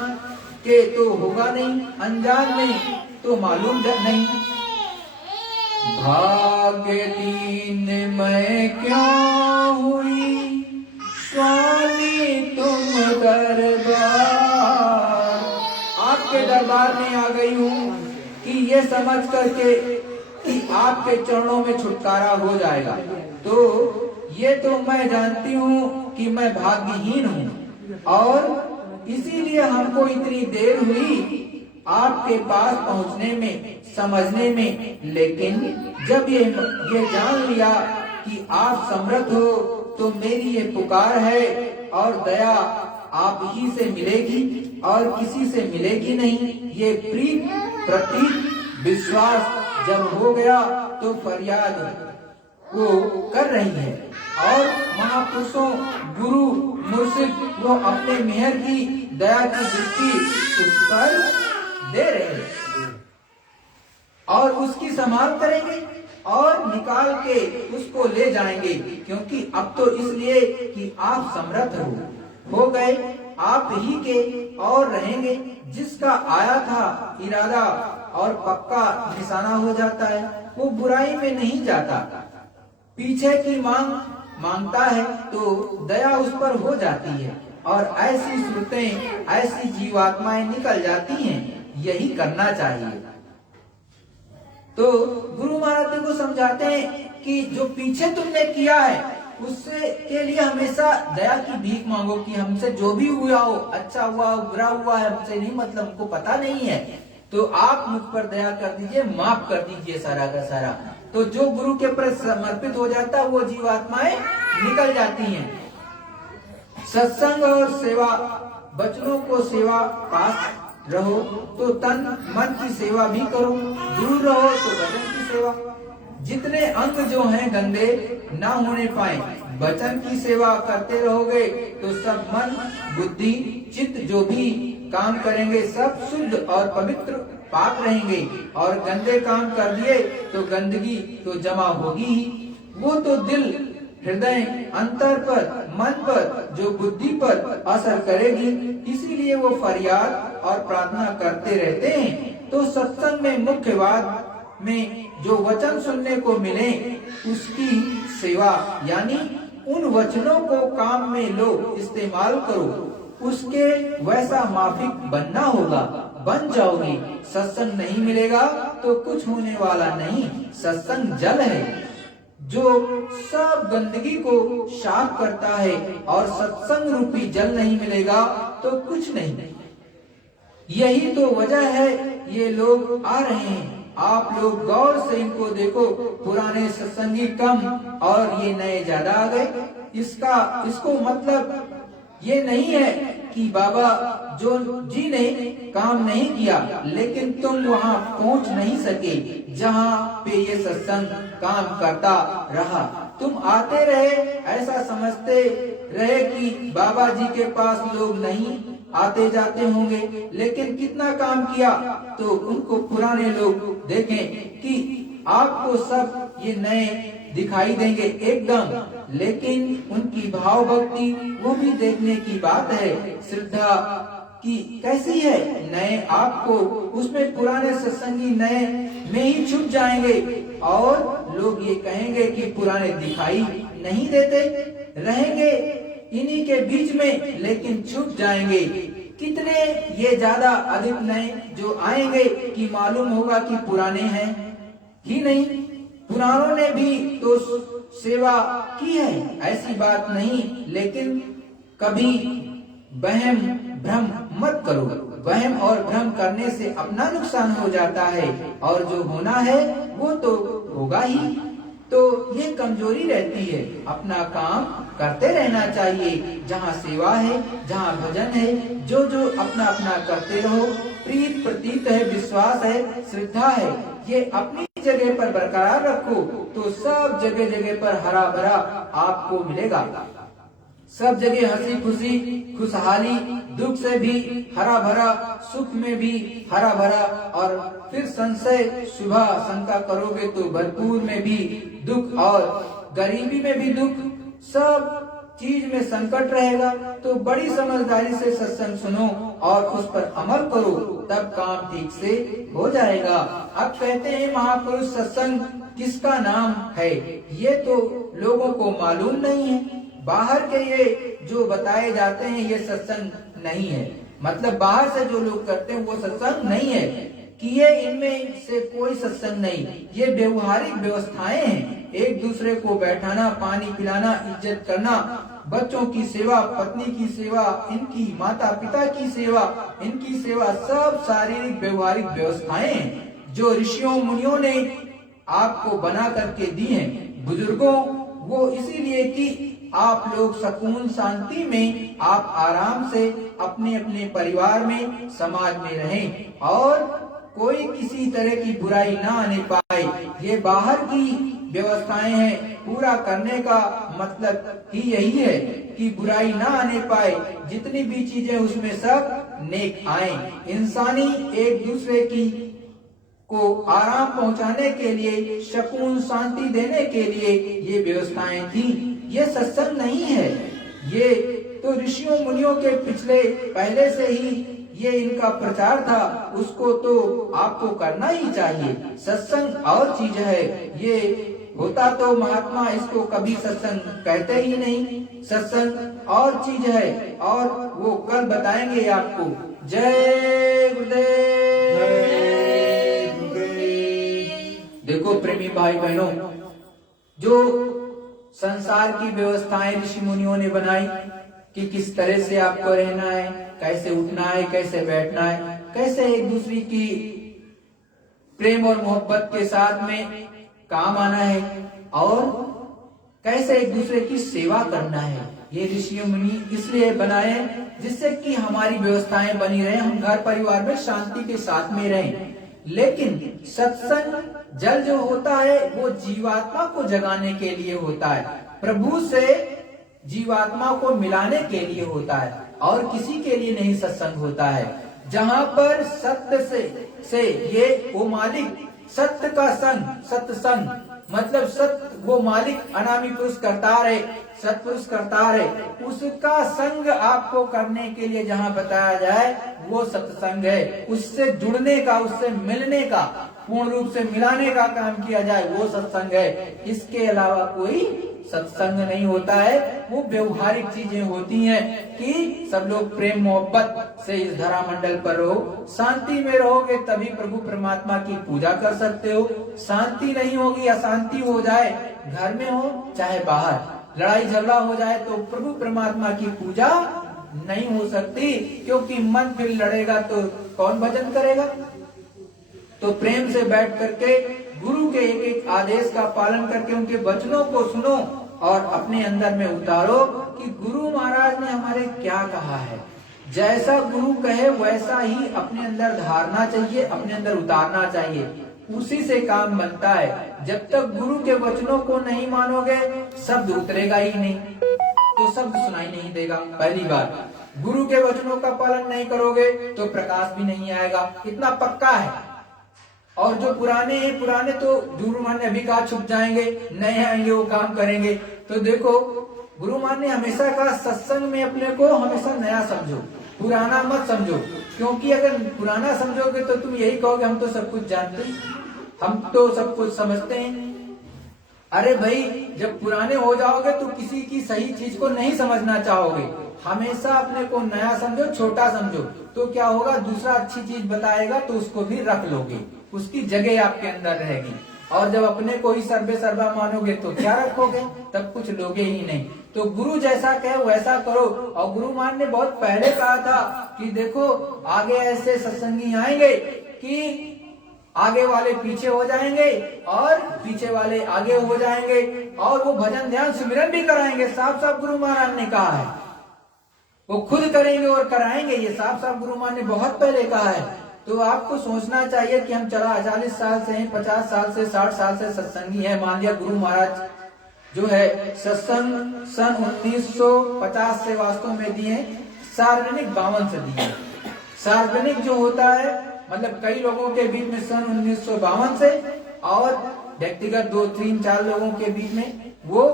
के तो होगा नहीं, अनजान में तो मालूम नहीं। भाग्य दीन मैं क्यों हुई स्वामी तुम दरबार। आपके दरबार में आ गई हूँ कि ये समझ करके कि आपके चरणों में छुटकारा हो जाएगा। तो ये तो मैं जानती हूँ कि मैं भाग्यहीन हूँ और इसीलिए हमको इतनी देर हुई आपके पास पहुँचने में, समझने में। लेकिन जब ये जान लिया कि आप समर्थ हो तो मेरी ये पुकार है और दया आप ही से मिलेगी और किसी से मिलेगी नहीं। ये प्रीत प्रतीक विश्वास जब हो गया तो फरियाद वो कर रही है और महापुरुषों, गुरु, मुर्शिद वो अपने मेहर की, दया की दृष्टि उस पर दे रहे हैं और उसकी संभाल करेंगे और निकाल के उसको ले जाएंगे। क्योंकि अब तो इसलिए कि आप समर्थ हो गए, आप ही के और रहेंगे। जिसका आया था इरादा और पक्का निशाना हो जाता है, वो बुराई में नहीं जाता, पीछे की मांगता है तो दया उस पर हो जाती है और ऐसी सूरतें, ऐसी जीवात्माएं निकल जाती हैं। यही करना चाहिए। तो गुरु महाराज को समझाते हैं कि जो पीछे तुमने किया है उससे के लिए हमेशा दया की भीख मांगो कि हमसे जो भी हुआ हो, अच्छा हुआ हो, बुरा हुआ है, हमसे नहीं मतलब, हमको पता नहीं है, तो आप मुझ पर दया कर दीजिए, माफ कर दीजिए सारा का सारा। तो जो गुरु के प्रति समर्पित हो जाता है वो जीवात्माएं निकल जाती हैं। सत्संग और सेवा, बचनों को सेवा पास रहो तो तन मन की सेवा भी करो, दूर रहो तो वचन की सेवा, जितने अंग जो हैं गंदे ना होने पाए। वचन की सेवा करते रहोगे तो सब मन बुद्धि चित्त जो भी काम करेंगे सब शुद्ध और पवित्र पाक रहेंगे। और गंदे काम कर दिए तो गंदगी तो जमा होगी ही। वो तो दिल हृदय अंतर पर मन पर जो बुद्धि पर असर करेगी। इसीलिए वो फरियाद और प्रार्थना करते रहते हैं। तो सत्संग में मुख्य बात में जो वचन सुनने को मिले उसकी सेवा, यानी उन वचनों को काम में लो, इस्तेमाल करो। उसके वैसा माफिक बनना होगा, बन जाओगे। सत्संग नहीं मिलेगा तो कुछ होने वाला नहीं। सत्संग जल है जो सब गंदगी को साफ करता है, और सत्संग रूपी जल नहीं मिलेगा तो कुछ नहीं। यही तो वजह है ये लोग आ रहे हैं। आप लोग गौर से इनको देखो, पुराने सत्संगी कम और ये नए ज्यादा आ गए। इसको मतलब ये नहीं है कि बाबा जो जी ने काम नहीं किया, लेकिन तुम वहाँ पहुँच नहीं सके जहाँ पे ये सत्संग काम करता रहा। तुम आते रहे, ऐसा समझते रहे कि बाबा जी के पास लोग नहीं आते जाते होंगे, लेकिन कितना काम किया। तो उनको पुराने लोग देखें कि आपको सब ये नए दिखाई देंगे एकदम, लेकिन उनकी भाव भक्ति वो भी देखने की बात है। श्रद्धा की कैसी है, नए आपको उसमें पुराने सत्संगी नए में ही छुप जाएंगे, और लोग ये कहेंगे कि पुराने दिखाई नहीं देते, रहेंगे इन्हीं के बीच में लेकिन छुप जाएंगे। कितने ये ज्यादा अधिक नए जो आएंगे कि मालूम होगा कि पुराने हैं ही नहीं। पुरानों ने भी तो सेवा की है, ऐसी बात नहीं, लेकिन कभी वहम भ्रम मत करो। वहम और भ्रम करने से अपना नुकसान हो जाता है, और जो होना है वो तो होगा ही। तो ये कमजोरी रहती है। अपना काम करते रहना चाहिए। जहाँ सेवा है, जहाँ भजन है, जो जो अपना अपना करते रहो। प्रीत प्रतीत है, विश्वास है, श्रद्धा है, ये अपनी जगह पर बरकरार रखो तो सब जगह जगह पर हरा भरा आपको मिलेगा। सब जगह हंसी खुशी खुशहाली, दुख से भी हरा भरा, सुख में भी हरा भरा। और फिर संशय शुभा शंका करोगे तो भरपूर में भी दुख, और गरीबी में भी दुख, सब चीज में संकट रहेगा। तो बड़ी समझदारी से सत्संग सुनो और उस पर अमल करो, तब काम ठीक से हो जाएगा। अब कहते हैं महापुरुष सत्संग किसका नाम है, ये तो लोगों को मालूम नहीं है। बाहर के ये जो बताए जाते हैं ये सत्संग नहीं है। मतलब बाहर से जो लोग करते हैं वो सत्संग नहीं है, कि ये इनमें से कोई सत्संग नहीं। ये व्यवहारिक व्यवस्थाएं हैं, एक दूसरे को बैठाना, पानी पिलाना, इज्जत करना, बच्चों की सेवा, पत्नी की सेवा, इनकी माता पिता की सेवा, इनकी सेवा, सब शारीरिक व्यवहारिक व्यवस्थाएं हैं जो ऋषियों मुनियों ने आपको बना करके दी हैं। बुजुर्गों वो इसीलिए कि आप लोग सुकून शांति में, आप आराम से अपने अपने परिवार में, समाज में रहें, और कोई किसी तरह की बुराई ना आने पाए। ये बाहर की व्यवस्थाएं हैं, पूरा करने का मतलब ही यही है कि बुराई ना आने पाए। जितनी भी चीजें उसमें सब नेक आए। इंसानी एक दूसरे की को आराम पहुंचाने के लिए, सुकून शांति देने के लिए ये व्यवस्थाएं थी। ये सत्संग नहीं है, ये तो ऋषियों मुनियों के पिछले पहले से ही ये इनका प्रचार था, उसको तो आपको करना ही चाहिए। सत्संग और चीज है, ये होता तो महात्मा इसको कभी सत्संग कहते ही नहीं। सत्संग और चीज है, और वो कल बताएंगे आपको। जय गुरुदेव। देखो प्रेमी भाई बहनों, जो संसार की व्यवस्थाएं ऋषि मुनियों ने बनाई कि किस तरह से आपको रहना है, कैसे उठना है, कैसे बैठना है, कैसे एक दूसरे की प्रेम और मोहब्बत के साथ में काम आना है, और कैसे एक दूसरे की सेवा करना है। ये ऋषि मुनि इसलिए बनाए जिससे कि हमारी व्यवस्थाएं बनी रहे, हम घर परिवार में शांति के साथ में रहें। लेकिन सत्संग जल जो होता है वो जीवात्मा को जगाने के लिए होता है, प्रभु से जीवात्मा को मिलाने के लिए होता है, और किसी के लिए नहीं सत्संग होता है। जहां पर सत्य से ये वो मालिक सत्य का संग, सत्संग मतलब सत्य वो मालिक अनामी पुरुष करतार है, सत्पुरुष करतार है, उसका संग आपको करने के लिए जहां बताया जाए वो सत्संग है। उससे जुड़ने का, उससे मिलने का, पूर्ण रूप से मिलाने का काम किया जाए वो सत्संग है। इसके अलावा कोई सत्संग नहीं होता है। वो व्यवहारिक चीजें होती हैं कि सब लोग प्रेम मोहब्बत से इस धरा मंडल पर रहो, शांति में रहोगे तभी प्रभु परमात्मा की पूजा कर सकते हो। शांति नहीं होगी, अशांति हो जाए, घर में हो चाहे बाहर, लड़ाई झगड़ा हो जाए तो प्रभु परमात्मा की पूजा नहीं हो सकती, क्योंकि मन फिर लड़ेगा तो कौन भजन करेगा। तो प्रेम से बैठ करके गुरु के एक एक आदेश का पालन करके उनके वचनों को सुनो और अपने अंदर में उतारो कि गुरु महाराज ने हमारे क्या कहा है। जैसा गुरु कहे वैसा ही अपने अंदर धारना चाहिए, अपने अंदर उतारना चाहिए, उसी से काम बनता है। जब तक गुरु के वचनों को नहीं मानोगे शब्द उतरेगा ही नहीं, तो शब्द सुनाई नहीं देगा। पहली बात, गुरु के वचनों का पालन नहीं करोगे तो प्रकाश भी नहीं आएगा, इतना पक्का है। और जो पुराने हैं, पुराने तो गुरु मान ने अभी कहा छुप जाएंगे, नए आएंगे वो काम करेंगे। तो देखो गुरु मान ने हमेशा कहा सत्संग में अपने को हमेशा नया समझो, पुराना मत समझो, क्योंकि अगर पुराना समझोगे तो तुम यही कहोगे हम तो सब कुछ जानते हैं, हम तो सब कुछ समझते हैं। अरे भाई, जब पुराने हो जाओगे तो किसी की सही चीज को नहीं समझना चाहोगे। हमेशा अपने को नया समझो, छोटा समझो, तो क्या होगा, दूसरा अच्छी चीज बताएगा तो उसको भी रख लोगे, उसकी जगह आपके अंदर रहेगी। और जब अपने को ही सर्वे सर्वा मानोगे तो क्या रखोगे, तब कुछ लोगे ही नहीं। तो गुरु जैसा कहे वैसा करो। और गुरु मान ने बहुत पहले कहा था कि देखो आगे ऐसे सत्संगी आएंगे कि आगे वाले पीछे हो जाएंगे और पीछे वाले आगे हो जाएंगे, और वो भजन ध्यान सिमरन भी कराएंगे। साफ साफ गुरु महाराज ने कहा है, वो खुद करेंगे और कराएंगे, ये साफ साफ गुरु महाराज ने बहुत पहले कहा है। तो आपको सोचना चाहिए कि हम 40 साल से हैं, 50 साल से, 60 साल से सत्संगी हैं। मान लिया गुरु महाराज जो है सत्संग सन 1950 से वास्तव में दिए, सार्वजनिक 52 से दिए। सार्वजनिक जो होता है मतलब कई लोगों के बीच में सन 1952 से, और व्यक्तिगत 2, 3, 4 लोगों के बीच में वो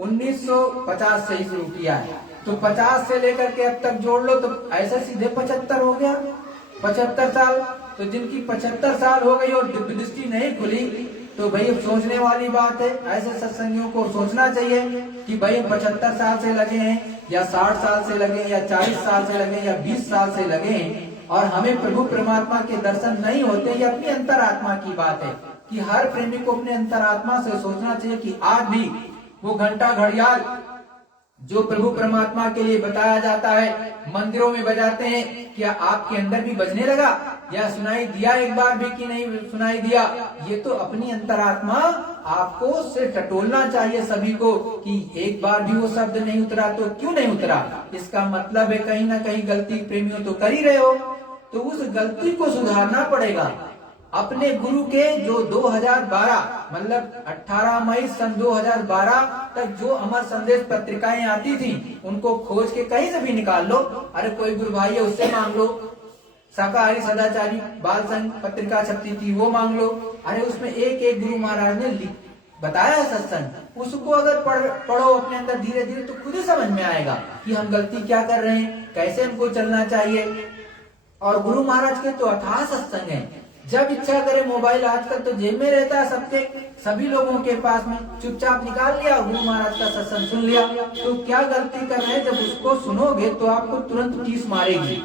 1950 से ही शुरू किया है। तो 50 से लेकर के अब तक जोड़ लो तो ऐसे सीधे 75 हो गया, 75 साल। तो जिनकी 75 साल हो गई और दिव्य दृष्टि नहीं खुली, तो भाई अब सोचने वाली बात है। ऐसे सत्संगियों को सोचना चाहिए कि भाई 75 साल से लगे हैं या 60 साल से लगे या 40 साल से लगे या 20 साल से लगे हैं, और हमें प्रभु परमात्मा के दर्शन नहीं होते। ये अपनी अंतरात्मा की बात है कि हर प्रेमी को अपने अंतरात्मा से सोचना चाहिए कि आज भी वो घंटा घड़ियाल जो प्रभु परमात्मा के लिए बताया जाता है, मंदिरों में बजाते हैं, क्या आपके अंदर भी बजने लगा, या सुनाई दिया एक बार भी कि नहीं सुनाई दिया। ये तो अपनी अंतरात्मा आपको से टटोलना चाहिए सभी को कि एक बार भी वो शब्द नहीं उतरा तो क्यों नहीं उतरा। इसका मतलब है कहीं ना कहीं गलती प्रेमियों तो कर ही रहे हो, तो उस गलती को सुधारना पड़ेगा। अपने गुरु के जो 2012 मतलब 18 मई सन 2012 तक जो अमर संदेश पत्रिकाएं आती थी, उनको खोज के कहीं से भी निकाल लो। अरे कोई गुरु भाई है उससे मांग लो, शाकाहारी सदाचारी बाल संघ पत्रिका छपती थी वो मांग लो। अरे उसमें एक एक गुरु महाराज ने बताया है सत्संग, उसको अगर पढ़ो अपने अंदर धीरे धीरे तो खुद ही समझ में आएगा कि हम गलती क्या कर रहे हैं, कैसे हमको चलना चाहिए। और गुरु महाराज के तो अथाह सत्संग है। जब इच्छा करे मोबाइल आजकल तो जेब में रहता है सबके, सभी लोगों के पास में, चुपचाप निकाल लिया गुरु महाराज का सत्संग सुन लिया। तो क्या गलती कर रहे हैं, जब उसको सुनोगे तो आपको तुरंत टीस मारेगी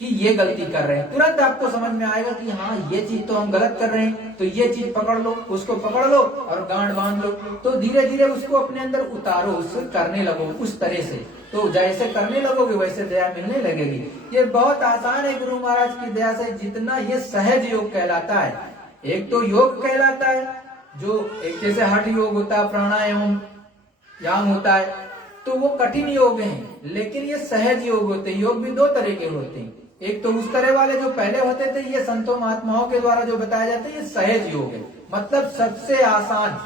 कि ये गलती कर रहे हैं। तुरंत आपको समझ में आएगा कि हाँ ये चीज तो हम गलत कर रहे हैं, तो ये चीज पकड़ लो, उसको पकड़ लो और गांठ बांध लो। तो धीरे धीरे उसको अपने अंदर उतारो, उससे करने लगो उस तरह से। तो जैसे करने लगोगे वैसे दया मिलने लगेगी। ये बहुत आसान है गुरु महाराज की दया से, जितना ये सहज योग कहलाता है। एक तो योग कहलाता है जो एक जैसे हठ योग होता है, प्राणायाम याम होता है, तो वो कठिन योग हैं, लेकिन ये सहज योग होते हैं। योग भी 2 तरह के होते हैं, एक तो उस तरह वाले जो पहले होते थे, ये संतों महात्माओं के द्वारा जो बताया जाता है, ये सहज योग है, मतलब सबसे आसान।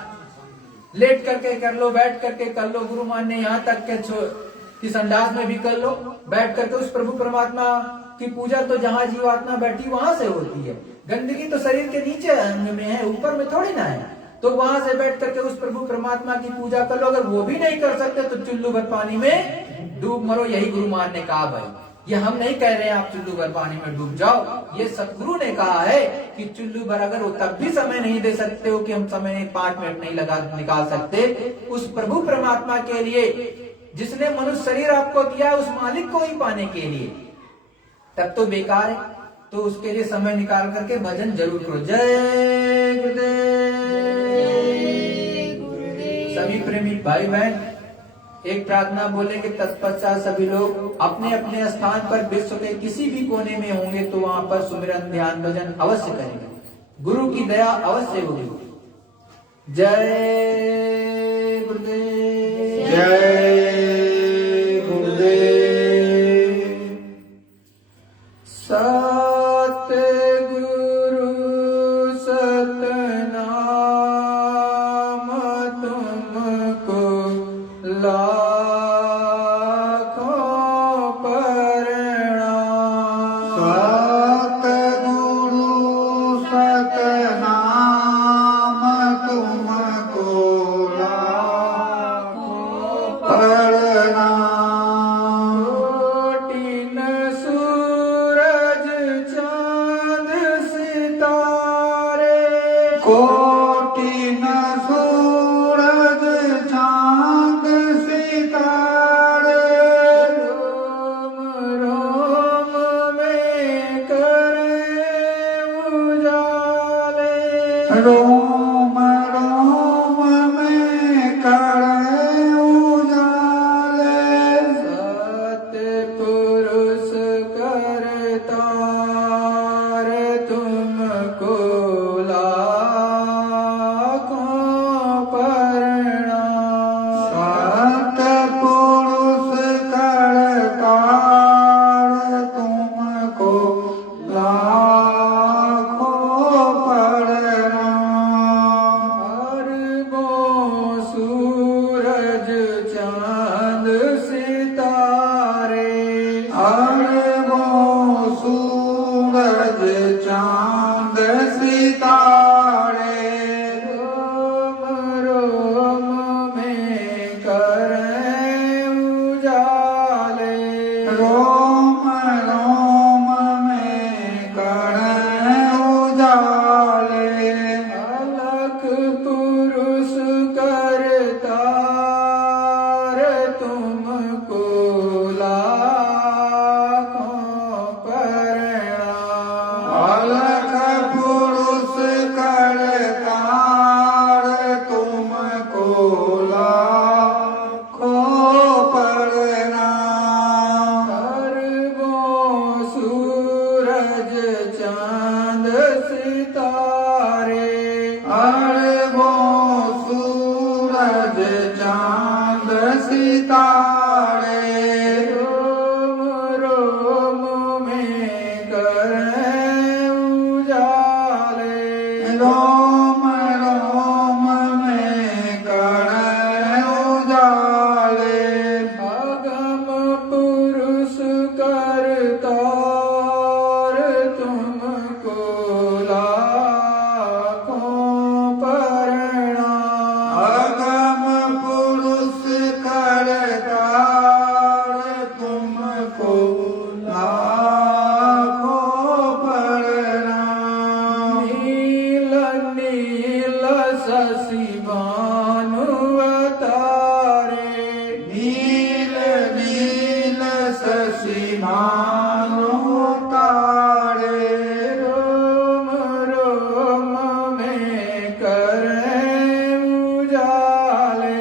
लेट करके कर लो, बैठ करके कर लो, गुरु मान ने यहाँ तक के कि संडास में भी कर लो, बैठ करके उस प्रभु परमात्मा की पूजा तो जहाँ जीवात्मा बैठी वहां से होती है। गंदगी तो शरीर के नीचे अंग में है, ऊपर में थोड़ी ना है। तो वहां से बैठ करके उस प्रभु परमात्मा की पूजा कर लो। अगर वो भी नहीं कर सकते तो चुल्लू भर पानी में डूब मरो, यही गुरु मान ने कहा भाई। ये हम नहीं कह रहे हैं आप चुल्लू भर पानी में डूब जाओ, ये सतगुरु ने कहा है कि चुल्लू भर अगर वो तब भी समय नहीं दे सकते हो कि हम समय 5 मिनट नहीं लगा निकाल सकते उस प्रभु परमात्मा के लिए जिसने मनुष्य शरीर आपको दिया, उस मालिक को ही पाने के लिए, तब तो बेकार है। तो उसके लिए समय निकाल करके भजन जरूर करो। जय गुरुदेव। सभी प्रेमी भाई बहन एक प्रार्थना बोलेंगे, तत्पश्चात सभी लोग अपने अपने स्थान पर विश्व के किसी भी कोने में होंगे तो वहां पर सुमिरन ध्यान भजन अवश्य करेंगे, गुरु की दया अवश्य होगी। जय गुरुदेव। जय गुरुदेव। सतगुरु सतनाम तुमको लाखों प्रणाम। सतगुरु सतनाम तुमको लाखों प्रणाम। कोटिन सूरज चांद सितारे, कोटिन सूरज चांद सितारे, रोम रोम में करें उजाले, रोम रोम में करें उजाले। सतपुरुष करतार तुमको लाखों प्रणाम। सतपुरुष करतार तुमको लाखों प्रणाम। अरबों सूरज चांद सितारे, अरबों सूरज चांद सितारे, रोम रोम में करें उजाले, रोम रोम में करें उजाले। अलख पुरुष करतार तुमको लाखों प्रणाम। अलख पुरुष करतार तुमको लाखों प्रणाम। अरबों सूरज चांद सितारे, अरबों सूरज चांद सितारे, रोम रोम में करें उजाले, रोम रोम में करें उजाले। अगम पुरुष करतार तुमको लाखों प्रणाम। अगम पुरुष करतार तुमको लाखों प्रणाम। नील नील शशि भानु अवतारे, नील नील शशि भानु तारे, रोम रोम में करें उजाले,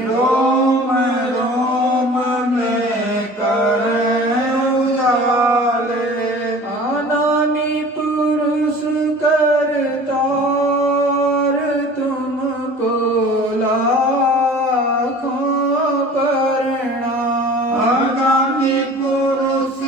रोम रोम में करें उजाले। अनामी पुरुष करतार तुमको लाखों प्रणाम। आगामी पुरुष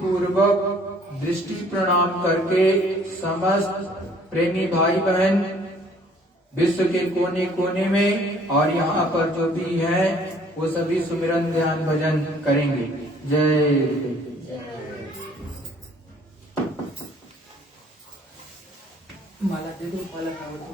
पूर्वक दृष्टि प्रणाम करके समस्त प्रेमी भाई बहन विश्व के कोने कोने में और यहाँ पर जो भी हैं वो सभी सुमिरन ध्यान भजन करेंगे। जय। माला दे दो, माला का वो तो